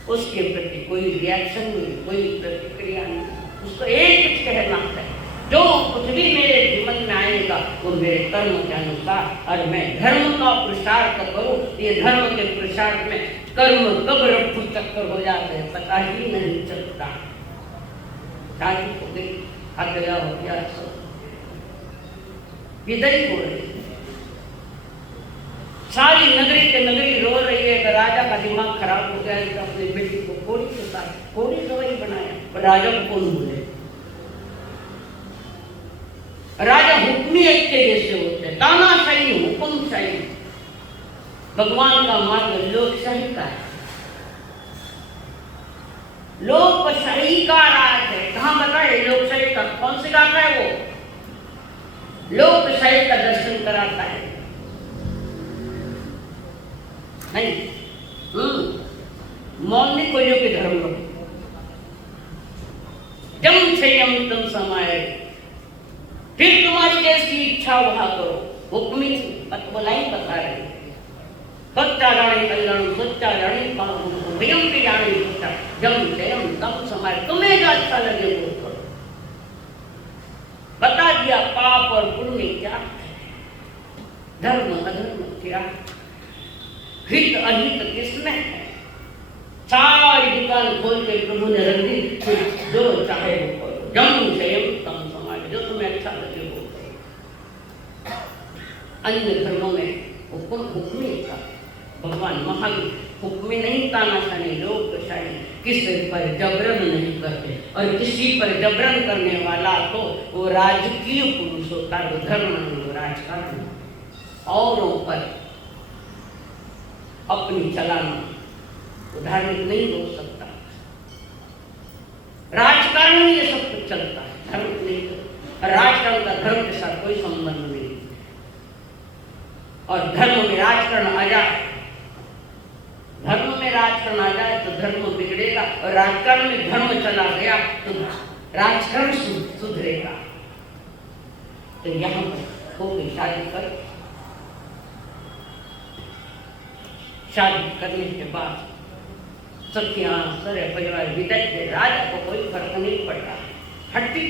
उसके प्रति कोई रिएक्शन नहीं, कोई प्रतिक्रिया नहीं। उसको एक कहना है, जो कुछ भी मेरे जीवन में आए वो मेरे कर्म के अनुसार, और मैं धर्म का पुरुषार्थ करूं। ये धर्म के पुरुषार्थ में कर्म कब रफ्फू चक्कर हो जाते हैं पता ही नहीं चलता। शादी हो गई, हत्या हो गया, सब विदाई हो रही, सारी नगरी के नगरी रो रही है कि राजा का दिमाग खराब हो गया है, तो अपनी बेटी को कोड़ी के साथ कोड़ी दवाई बनाया। पर राजा को कौन बोले? राजा हुक्मी एक के जैसे होते हैं, तानाशाही, हुक्मशाही। भगवान का मार्ग लोकशाही का है, लोकशाही का राज है। कहाँ बताए लोकशाही का? कौन सिखाता है वो? लोकशाही का दर्शन कराता है नहीं। मौलिक को के धर्म लो, जम संयम तम समाये, फिर तुम्हारी जैसी इच्छा वहां करो। हुक्मी बोलाई बता रहे, सच्चा जाने कल्याण, सच्चा जाने पाप, भयम के जाने सच्चा, जम संयम तम समाये, तुम्हें जो अच्छा लगे वो करो। बता दिया पाप और पुण्य क्या है, धर्म अधर्म क्या, हित अहित किसमें है। सारी दुकान खोल के प्रभु ने रख दी, जो चाहे वो करो, जम संयम तम समाये, जो तुम्हें अच्छा लगे वो करो। अन्य धर्मों में हुक्मी का भगवान महावीर हुक्मी नहीं, तानाशाही, लोकशाही, किसी पर जबरन नहीं करते। और किसी पर जबरन करने वाला तो वो राजकीय पुरुष होता है, वो धर्म नहीं, वो राजकारण। औरों पर अपनी चलाना वो धार्मिक नहीं हो सकता। राजकारण में ये सब कुछ चलता है, धर्म नहीं चलता। राजकारण का धर्म के साथ कोई संबंध नहीं। और धर्म में राजकारण आ जाए, धर्म में राजकारण आ जाए तो धर्म बिगड़ेगा, और राजकारण में धर्म चला गया तो राजकारण सुधरेगा। तो यहाँ पर हो गई शादी कर, शादी करने के बाद सखियां सारे परिवार विदाई थे। राजा को कोई फर्क नहीं पड़ता, हट्टी।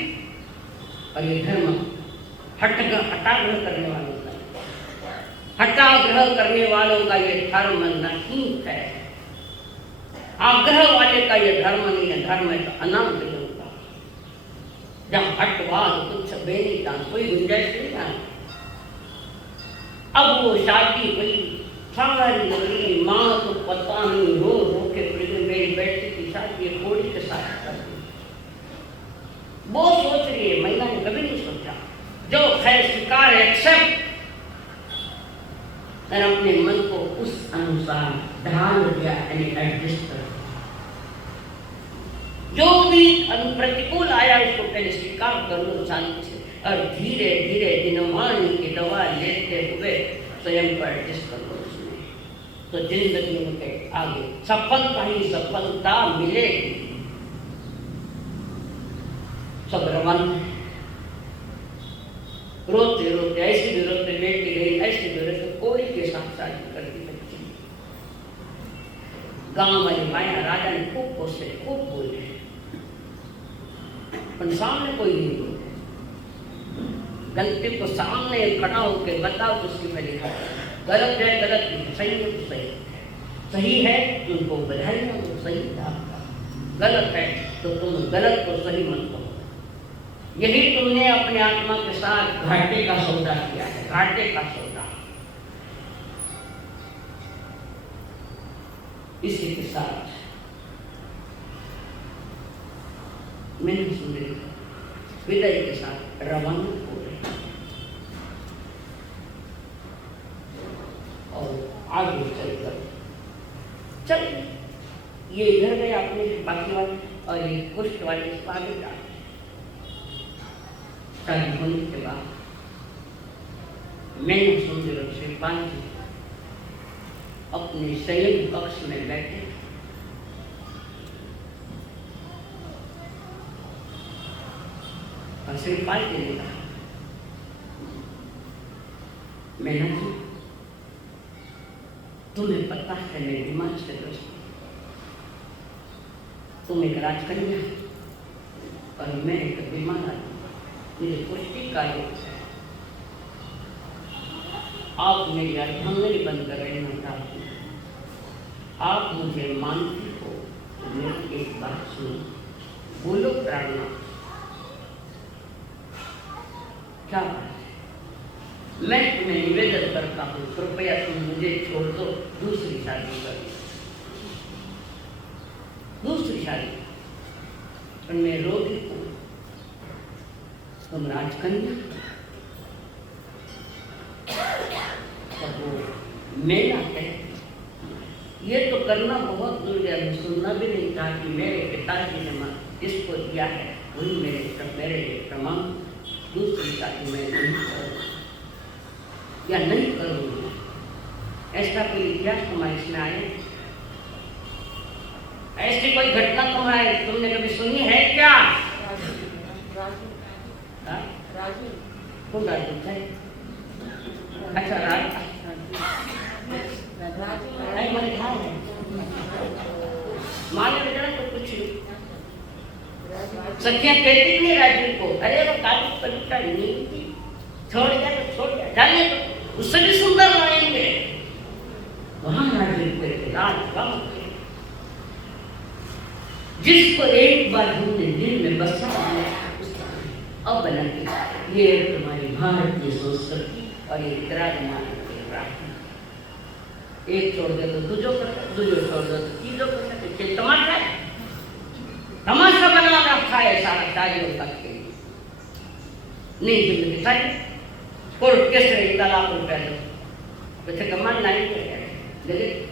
और ये धर्म हटाग्रह करने वालों का, हटाग्रह करने वालों का ये धर्म नहीं है। आग्रह वाले का ये धर्म नहीं है, धर्म है तो अनाग्रह का। जहाँ हटवाद कुछ बेनी का कोई गुंजाइश नहीं है। अब वो शादी हुई, सारी नगरी माँ तो पता नहीं रो रो के मेरी बेटी की शादी कोड़ी के साथ कर दी। वो सोच रही है, महिला ने कभी नहीं सोचा, जो है स्वीकार एक्सेप्ट, और अपने मन को उस अनुसार ढाल दिया, एडजस्ट कर। जो भी प्रतिकूल आया उसको पहले स्वीकार कर लो शांति से, और धीरे धीरे दिनमान की दवा लेते हुए स्वयं को एडजस्ट कर लो उसमें। तो जिंदगी में आगे सफलता ही सफलता मिलेगी। सब रवाना रोते रोते, ऐसी भी रोते बेटी गई, ऐसी भी रोते कोड़ी के साथ शादी कर दी बच्ची। गांव वाली माया राजा ने खूब कोसे, खूब बोले, पर सामने कोई नहीं बोले। गलती को सामने खड़ा होकर बताओ तो उसकी पहले गलत है, गलत नहीं, सही है तो सही है। सही है तो उनको बधाई ना दो, सही है आपका। गलत है तो तुम गलत को सही मत करो। यही तुमने अपने आत्मा के साथ घाटे का सौदा किया है, घाटे का सौदा। इसी के साथ मैंने सुने विदाई के साथ रवाना हो रहे और आगे चलकर चल ये इधर गए अपने बाकी वाले, और ये कुष्ठ वाले इस आगे जा। शादी होने के बाद मैंने सुंदर से पांच अपने शयन कक्ष में बैठे, और श्रीपाल जी ने कहा, मैंने तुम्हें पता है मैं बीमार से ग्रस्त हूं, तुम एक राजकन्या और मैं एक बीमार आदमी, मेरी पुष्टि का योग है, आप मेरी अर्धांगिनी बनकर रहना चाहती हैं, आप मुझे मानती हो तो मेरी एक बात सुनो। बोलो प्राणनाथ, क्या बात है? मैं तुम्हें निवेदन करता हूँ, कृपया तुम मुझे छोड़ दो, दूसरी शादी कर लो। दूसरी शादी, पर मैं रोगी हूँ, तुम राजकन्या। और वो मेरा है, ये तो करना बहुत दूर है, मैं सुनना भी नहीं था कि मेरे पिताजी ने इसको दिया है, वही मेरे प्रमाण। दूसरी शादी मैं नहीं करूँगा या नहीं करूँगी, ऐसा कोई इतिहास तुम्हारे इसमें आए? ऐसी कोई घटना तुम्हारे तुमने कभी सुनी है क्या? राजू कौन राजू है? अच्छा राजू मैंने कहा है माने बेटा तो कुछ सखियां कहती नहीं राजू को, अरे वो काली पवित्र नहीं थी, छोड़ दिया तो छोड़ दिया, जाने तो उससे भी सुंदर लाएंगे। वहां राजू को राज जिसको एक बार हमने दिल में बसा अब बना के, ये तुम्हारी भारतीय संस्कृति और ये विराजमान एक छोड़ दे तो दूजो करता, दूजो छोड़ दे तो तीजो करता, तमाशा है, तमाशा बना रखा है सारा शादियों तक के लिए। नहीं जिंदगी सारी कोर्ट केस रही, तलाक रुपया दो, वैसे कमान नहीं लेकिन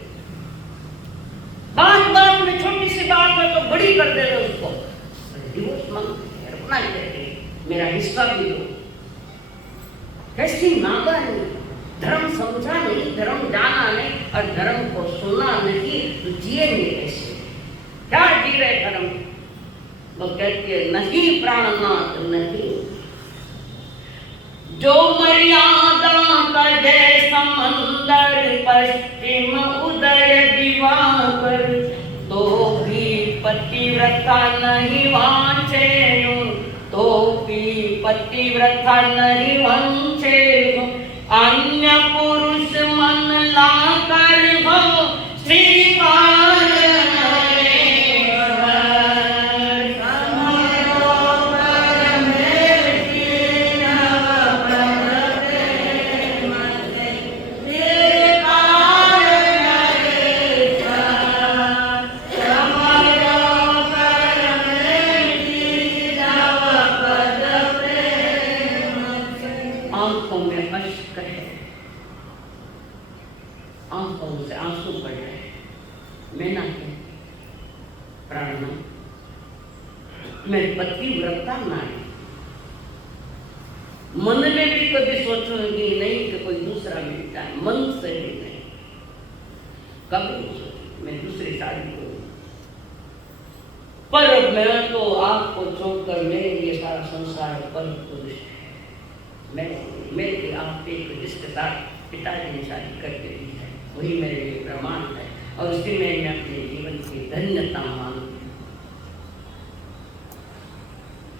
बात बात में छोटी सी बात है तो बड़ी कर दे रहे उसको, डिवोर्स मांगते हैं, रुकना नहीं देते, मेरा हिस्सा भी दो। कैसी नागा नहीं, धर्म समझा नहीं, धर्म जाना नहीं और धर्म को सुना नहीं, तो जिएंगे कैसे? क्या जी रहे धर्म? वो कहती है नहीं प्राणनाथ नहीं, जो मर्यादा तजे समंदर पश्चिम उदय दिवाकर, तो भी पतिव्रता नहीं वांछे, तो भी पतिव्रता नहीं वांछे, अन्य पुरुष मन लाकर हो श्रीमान मैं पतिव्रता नारी, मन में भी कभी सोचूंगी नहीं कि कोई दूसरा मिल जाए, मन से भी नहीं, कभी नहीं सोचूंगी मैं दूसरी शादी करूं। पर मैं तो आपको छोड़कर मेरे लिए सारा संसार पर पुरुष है, मेरे आप एक जिसके साथ पिताजी ने शादी करके दी है, वही मेरे लिए प्रमाण है, और उसी में मैं अपने जीवन की धन्यता मानती हूँ।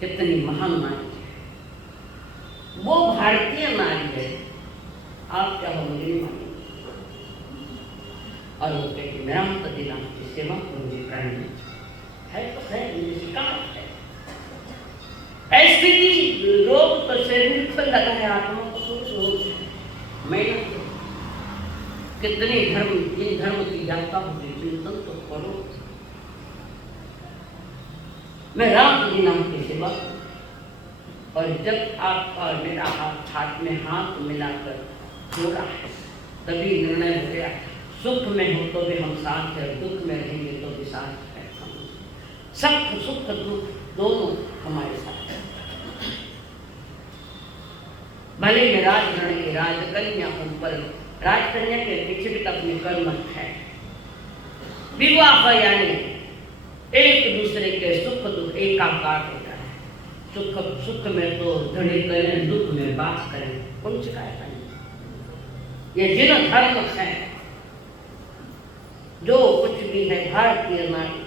कितनी महान नारी है वो, भारतीय नारी है, आप क्या हो मुझे नहीं मानेंगे। और वो कहती मेरा दिला की सेवा करूंगी, प्राणी है तो है, कहाँ है? ऐसे भी रोग तो शरीर पर लगा है, आत्मा को कुछ रोग मैं कितनी धर्म, जिन धर्म की यात्रा होगी चिंतन तो करो। मैं राम जी नाम की सेवा, और जब आपका और मेरा हाथ में हाथ मिलाकर जोड़ा है, तभी निर्णय हो गया, सुख में हो तो भी हम साथ हैं, दुख में रहेंगे तो भी साथ है हम, सब सुख दुख दोनों हमारे साथ हैं। भले मैं राजगण की राजकन्या हूँ, पर राजकन्या के पीछे भी अपने कर्म है। विवाह यानी एक दूसरे के सुख दुख एकाकार होता है, सुख में तो धड़े करें, दुख में बात करें, कौन शिकायत नहीं। ये जिन धर्म है, जो कुछ भी है, भारतीय नारी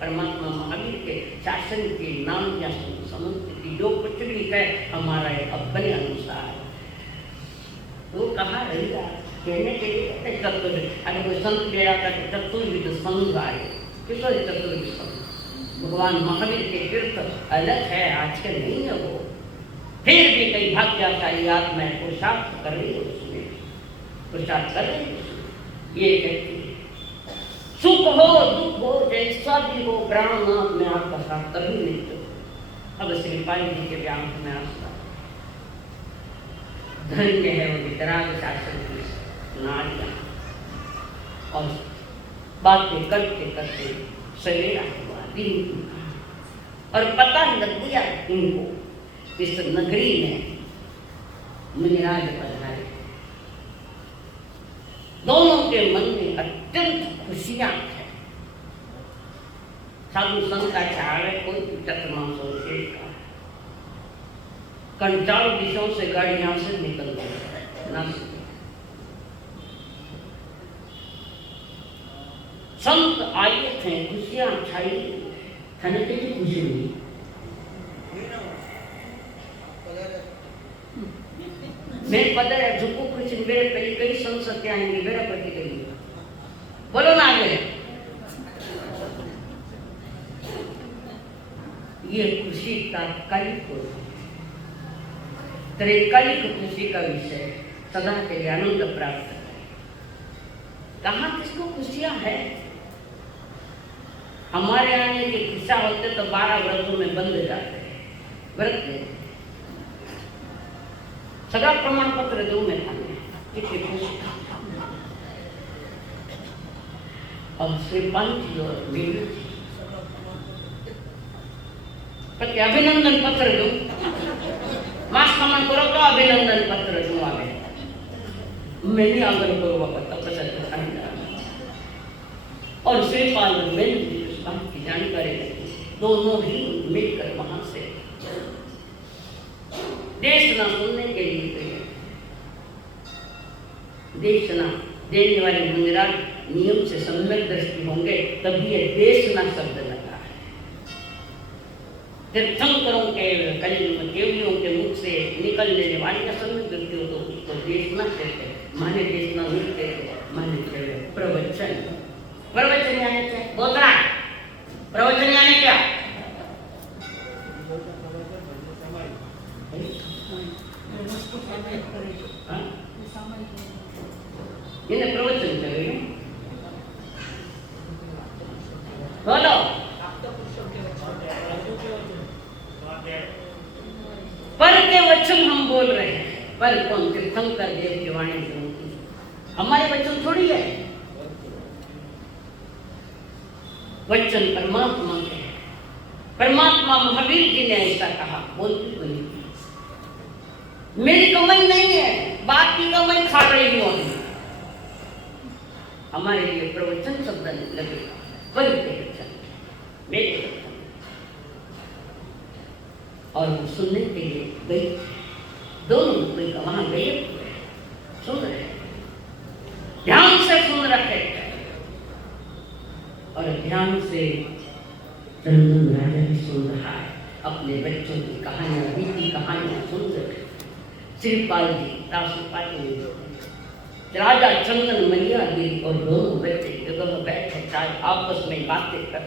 परमात्मा महावीर के शासन के नाम या समुद्र की जो कुछ भी है, हमारा अपने अनुसार वो कहाँ रही कहने के लिए चतुर। अगर कोई संत कह रहा था कि चतुर्विद संघ आए, किस चतुर्विद संघ? भगवान महावीर के तीर्थ अलग है, आज के नहीं है वो। फिर भी कई भाग्यशाली आत्माएं पुरुषार्थ कर रही है, उसमें पुरुषार्थ कर रही है। ये कहती है सुख हो दुख हो जैसा भी हो प्राणनाथ में आपका साथ कभी नहीं तो। अब श्रीपाल जी के व्याम में आस्था धन्य है वो वितराग शासन की नारियां। और बातें करते करते सवेरा हुआ, दिन और पता लग गया इनको इस नगरी में मुनिराज पधारे। दोनों के मन में अत्यंत खुशियां हैं। साधु संत का ख्याल है कोई चतुर्मा सोचे का कंचाल दिशों से गाड़ी यहां से निकल गई ना। संत आए थे, खुशियां छाई, खाने के लिए खुशी हुई। मैं पता है झुको कुछ मेरे पहले कई संसद आएंगे, मेरा पति करेंगे, बोलो ना आगे। ये खुशी तात्कालिक हो, त्रैकालिक खुशी का विषय सदा के लिए आनंद प्राप्त है। कहाँ किसको खुशियां है? हमारे आने के किस्सा होते तो 12 व्रतों में बंद जाते व्रत में। सदा प्रमाण पत्र दो में खाने कितनी खुशी। और श्रीपाल जी और मेरी पति अभिनंदन पत्र दो, मास प्रमाण करो तो अभिनंदन पत्र दो आगे। मैंने आगर करो और श्रीपाल मैंने उस बात की जानकारी रखी। दोनों ही मिलकर वहां से देशना सुनने के लिए गए। देशना देने वाले मुनिराज नियम से सम्यक दृष्टि होंगे, तभी ये देशना शब्द लगा है। तीर्थंकरों के केवलियों के मुख से निकलने वाली का सम्यक दृष्टि हो तो उसको देशना कहते हैं। माने देशना नहीं कहते, माने प्रवचन। प्रवचन यानी क्या? बोलना। प्रवचन यानी क्या? इन्हें प्रवचन करेंगे। बोलो। पर के वचन हम बोल रहे हैं, पर कौन? तीर्थंकर देव की वाणी सुनती। हमारे वचन थोड़ी है, वचन परमात्मा के हैं। परमात्मा महावीर जी ने ऐसा कहा, बोलती बोली मेरी कमाई नहीं है, बात की कमाई खा रही हूं। हमारे लिए प्रवचन शब्द लगेगा, पर के वचन मेरे वचन। और वो सुनने के लिए गई, दोनों कोई वहां गए सुन रहे, ध्यान से सुन रहे और ध्यान से चंदन राजा भी सुन रहा है। अपने बच्चों की कहानियां, बीती कहानियां सुन रहे। श्रीपाल जी राष्ट्रपाल राजा चंदन मनिया गिरी और दोनों बच्चे जगह बैठे आपस में बातें कर।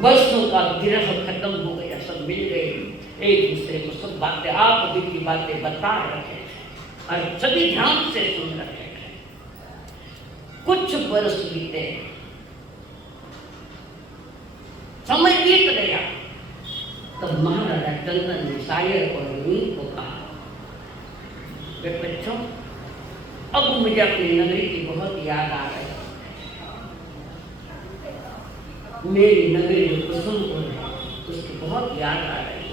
वर्षों का विरह खत्म हो गया, सब मिल गए, एक दूसरे को सब बातें आप बीती बातें बता रहे और सभी ध्यान से सुन रहे हैं। कुछ वर्ष बीते, समय बीत गया, तब महाराजा चंदन ने शायर और नीम को कहा, वे बच्चों अब मुझे अपनी नगरी की बहुत याद आ रही। मेरी नगरी जो कुसुमपुर है उसकी बहुत याद आ रही।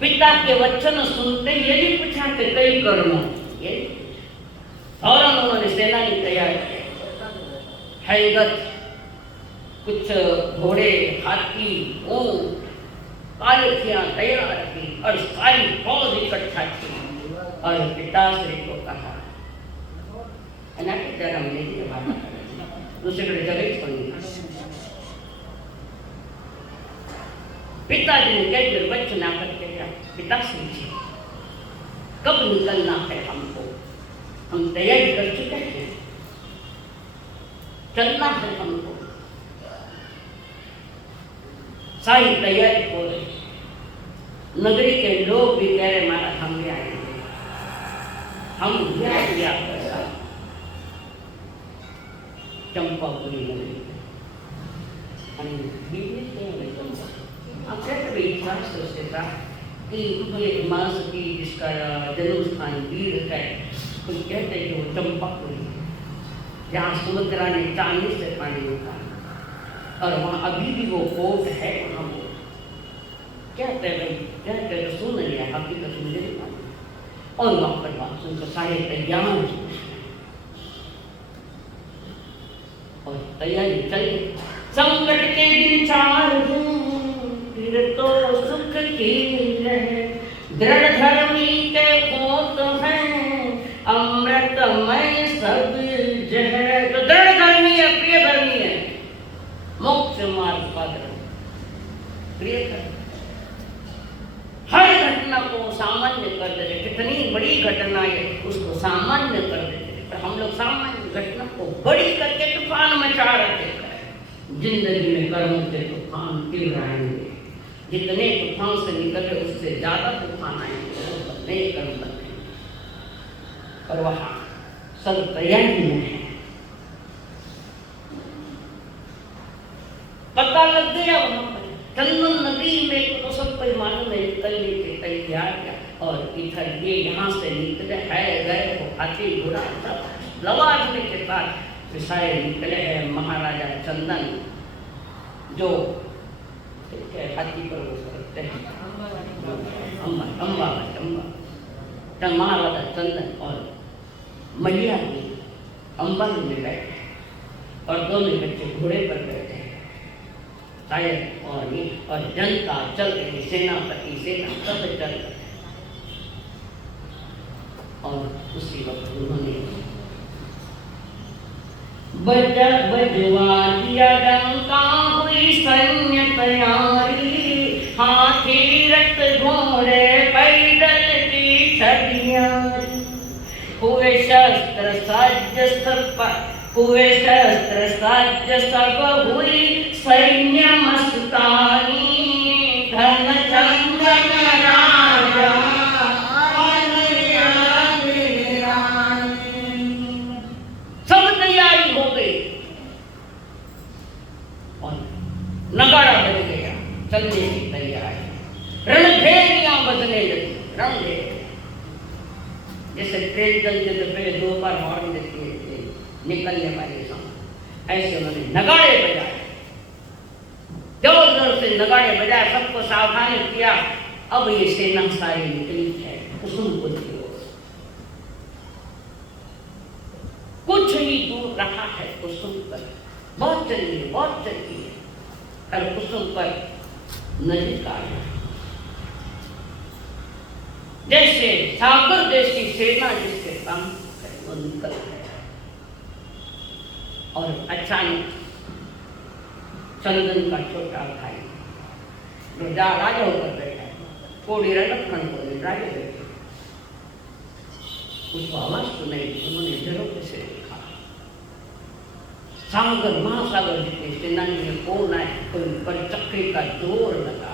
पिता के वचन सुनते यही पूछा कि कई करो ये, और उन्होंने सेना की तैयार की। हैगत कुछ घोड़े, हाथी, ऊंट, पालकियां तैयार की और सारी फौज इकट्ठा की और पिताश्री को कहा दूसरे जगह छोड़ी। पिताजी ने कई वचन आकर के पिताश्री जी कब निकलना है हमको, हम तैयारी कर चुके हैं, चलना है हमको, सारी तैयारी हो रही। नगरी के लोग भी कह रहे महाराज हम भी आएंगे, हम भी आएंगे आपके साथ चंपापुरी नगरी। विश्वास उसके साथ कि मास की जिसका जन्म स्थान वीर है, कुछ कहते हैं कि वो चंपापुरी, जहाँ सुभद्रा ने चांदी से पानी उठाया और वहाँ अभी भी वो कोट है। वहाँ वो क्या कह रही, क्या कह रहे सुन लिया, हकीकत मुझे नहीं मालूम। और वहाँ पर बात सुनकर सारे तैयार और तैयारी चली। संकट के दिन चार फिर तो सुख की रहे, दृढ़ धर्मी के होत हैं अमृतमय सब जहर। तो दृढ़ धर्मी है, प्रिय धर्मी है, मोक्ष मार्ग का प्रिय धर्म, हर घटना को सामान्य कर देते। कितनी बड़ी घटना है उसको सामान्य कर देते, पर हम लोग सामान्य घटना को बड़ी करके तूफान मचा रहे हैं। जिंदगी में कर्मों के तूफान फिर आएंगे, जितने तूफान से निकले उससे ज्यादा तूफान आएंगे, नए कर्म बनेंगे। और वहाँ सब तैयारी में है, पता लग गया वहां पर चंदन नदी में, तो सब कोई मालूम है निकलने के तैयार। और इधर ये यहाँ से निकले है, गए वो हाथी घोड़ा सब लवाजमे के साथ विषय निकले हैं। महाराजा चंदन जो हाथी पर वो करते हैं, अम्बा महाराजा चंदन और मैया भी अंबल में बैठे और दोनों बच्चे घोड़े पर बैठे हैं शायद। और जनता चल रही, सेनापति सेना सब चल रहे। और उसी वक्त उन्होंने बजवा दिया डंका, हुई सैन्य तैयारी, हाथी रथ घोड़े पैदल की छड़ियारी। हुए शस्त्र सज्ज सब हुई सैन्य मस्तानी, धन चंदन राजा सब तैयारी हो गई और नगाड़ा बज गया, चलने की तैयारी। रणभेरियां बजने लगी, रणभेरियां जैसे ट्रेन चलते तो पहले दो बार हॉर्न देती है निकलने वाले समय, ऐसे उन्होंने नगाड़े बजाए, जोर जोर से नगाड़े बजाए, सबको सावधान किया। अब ये सेना सारी निकली है कुसुमपुर की ओर। कुछ ही दूर रहा है कुसुमपुर, बहुत चली है, बहुत चली है, और कुसुमपुर नदी का जैसे सागर जैसी सेना जिसके काम वो निकल है। और अचानक चंदन का छोटा भाई जो राजा होकर बैठा, कोड़ी लखन को राजा बैठे, उसको आवाज सुनाई। उन्होंने झरोखे से देखा, सागर महासागर जितने सेनानी में कौन आए, कोई पर चक्री का जोर लगा,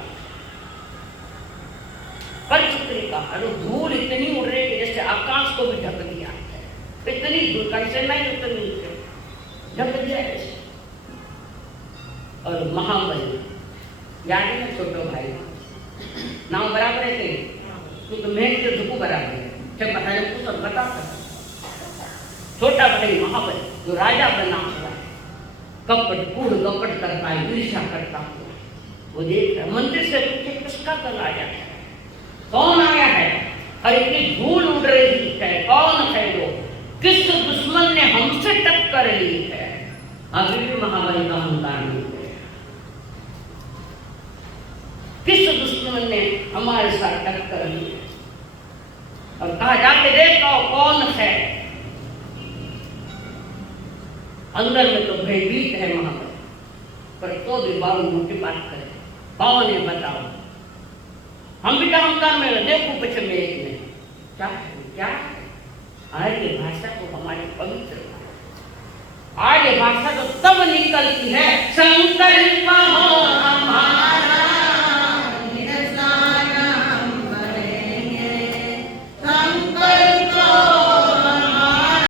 पर चक्री का धूल इतनी उड़ रही है जैसे आकाश को भी ढक दिया है। इतनी दूर का सेनाई उतनी ढक दिया ऐसे। और महाबली याद है ना, छोटो भाई नाम बराबर है थे, तो मेहनत के झुकू बराबर है, जब बताया कुछ सब बता सकता। छोटा भाई महाबली जो राजा बना हुआ है, कपट कूड़ कपट करता है, ईर्ष्या करता हुआ, वो देख रहा मंदिर से पूछे किसका दल आया है, कौन आया है, और इतनी धूल उड़ रही है, कौन है वो, किस दुश्मन ने हमसे टक्कर ली है। अभी भी महाबली का अहंकार नहीं है, किस दुश्मन ने हमारे साथ टक्कर ली और कहा जाके देखो कौन है। अंदर में तो भयभीत है महाबली, पर तो भी बाबू मोटी बात करे, कौन है बताओ। हम भी अहंकार में देखो पीछे में एक ने क्या है? आर्य भाषा तो हमारी पवित्र, आर्य भाषा तो तब निकलती है संग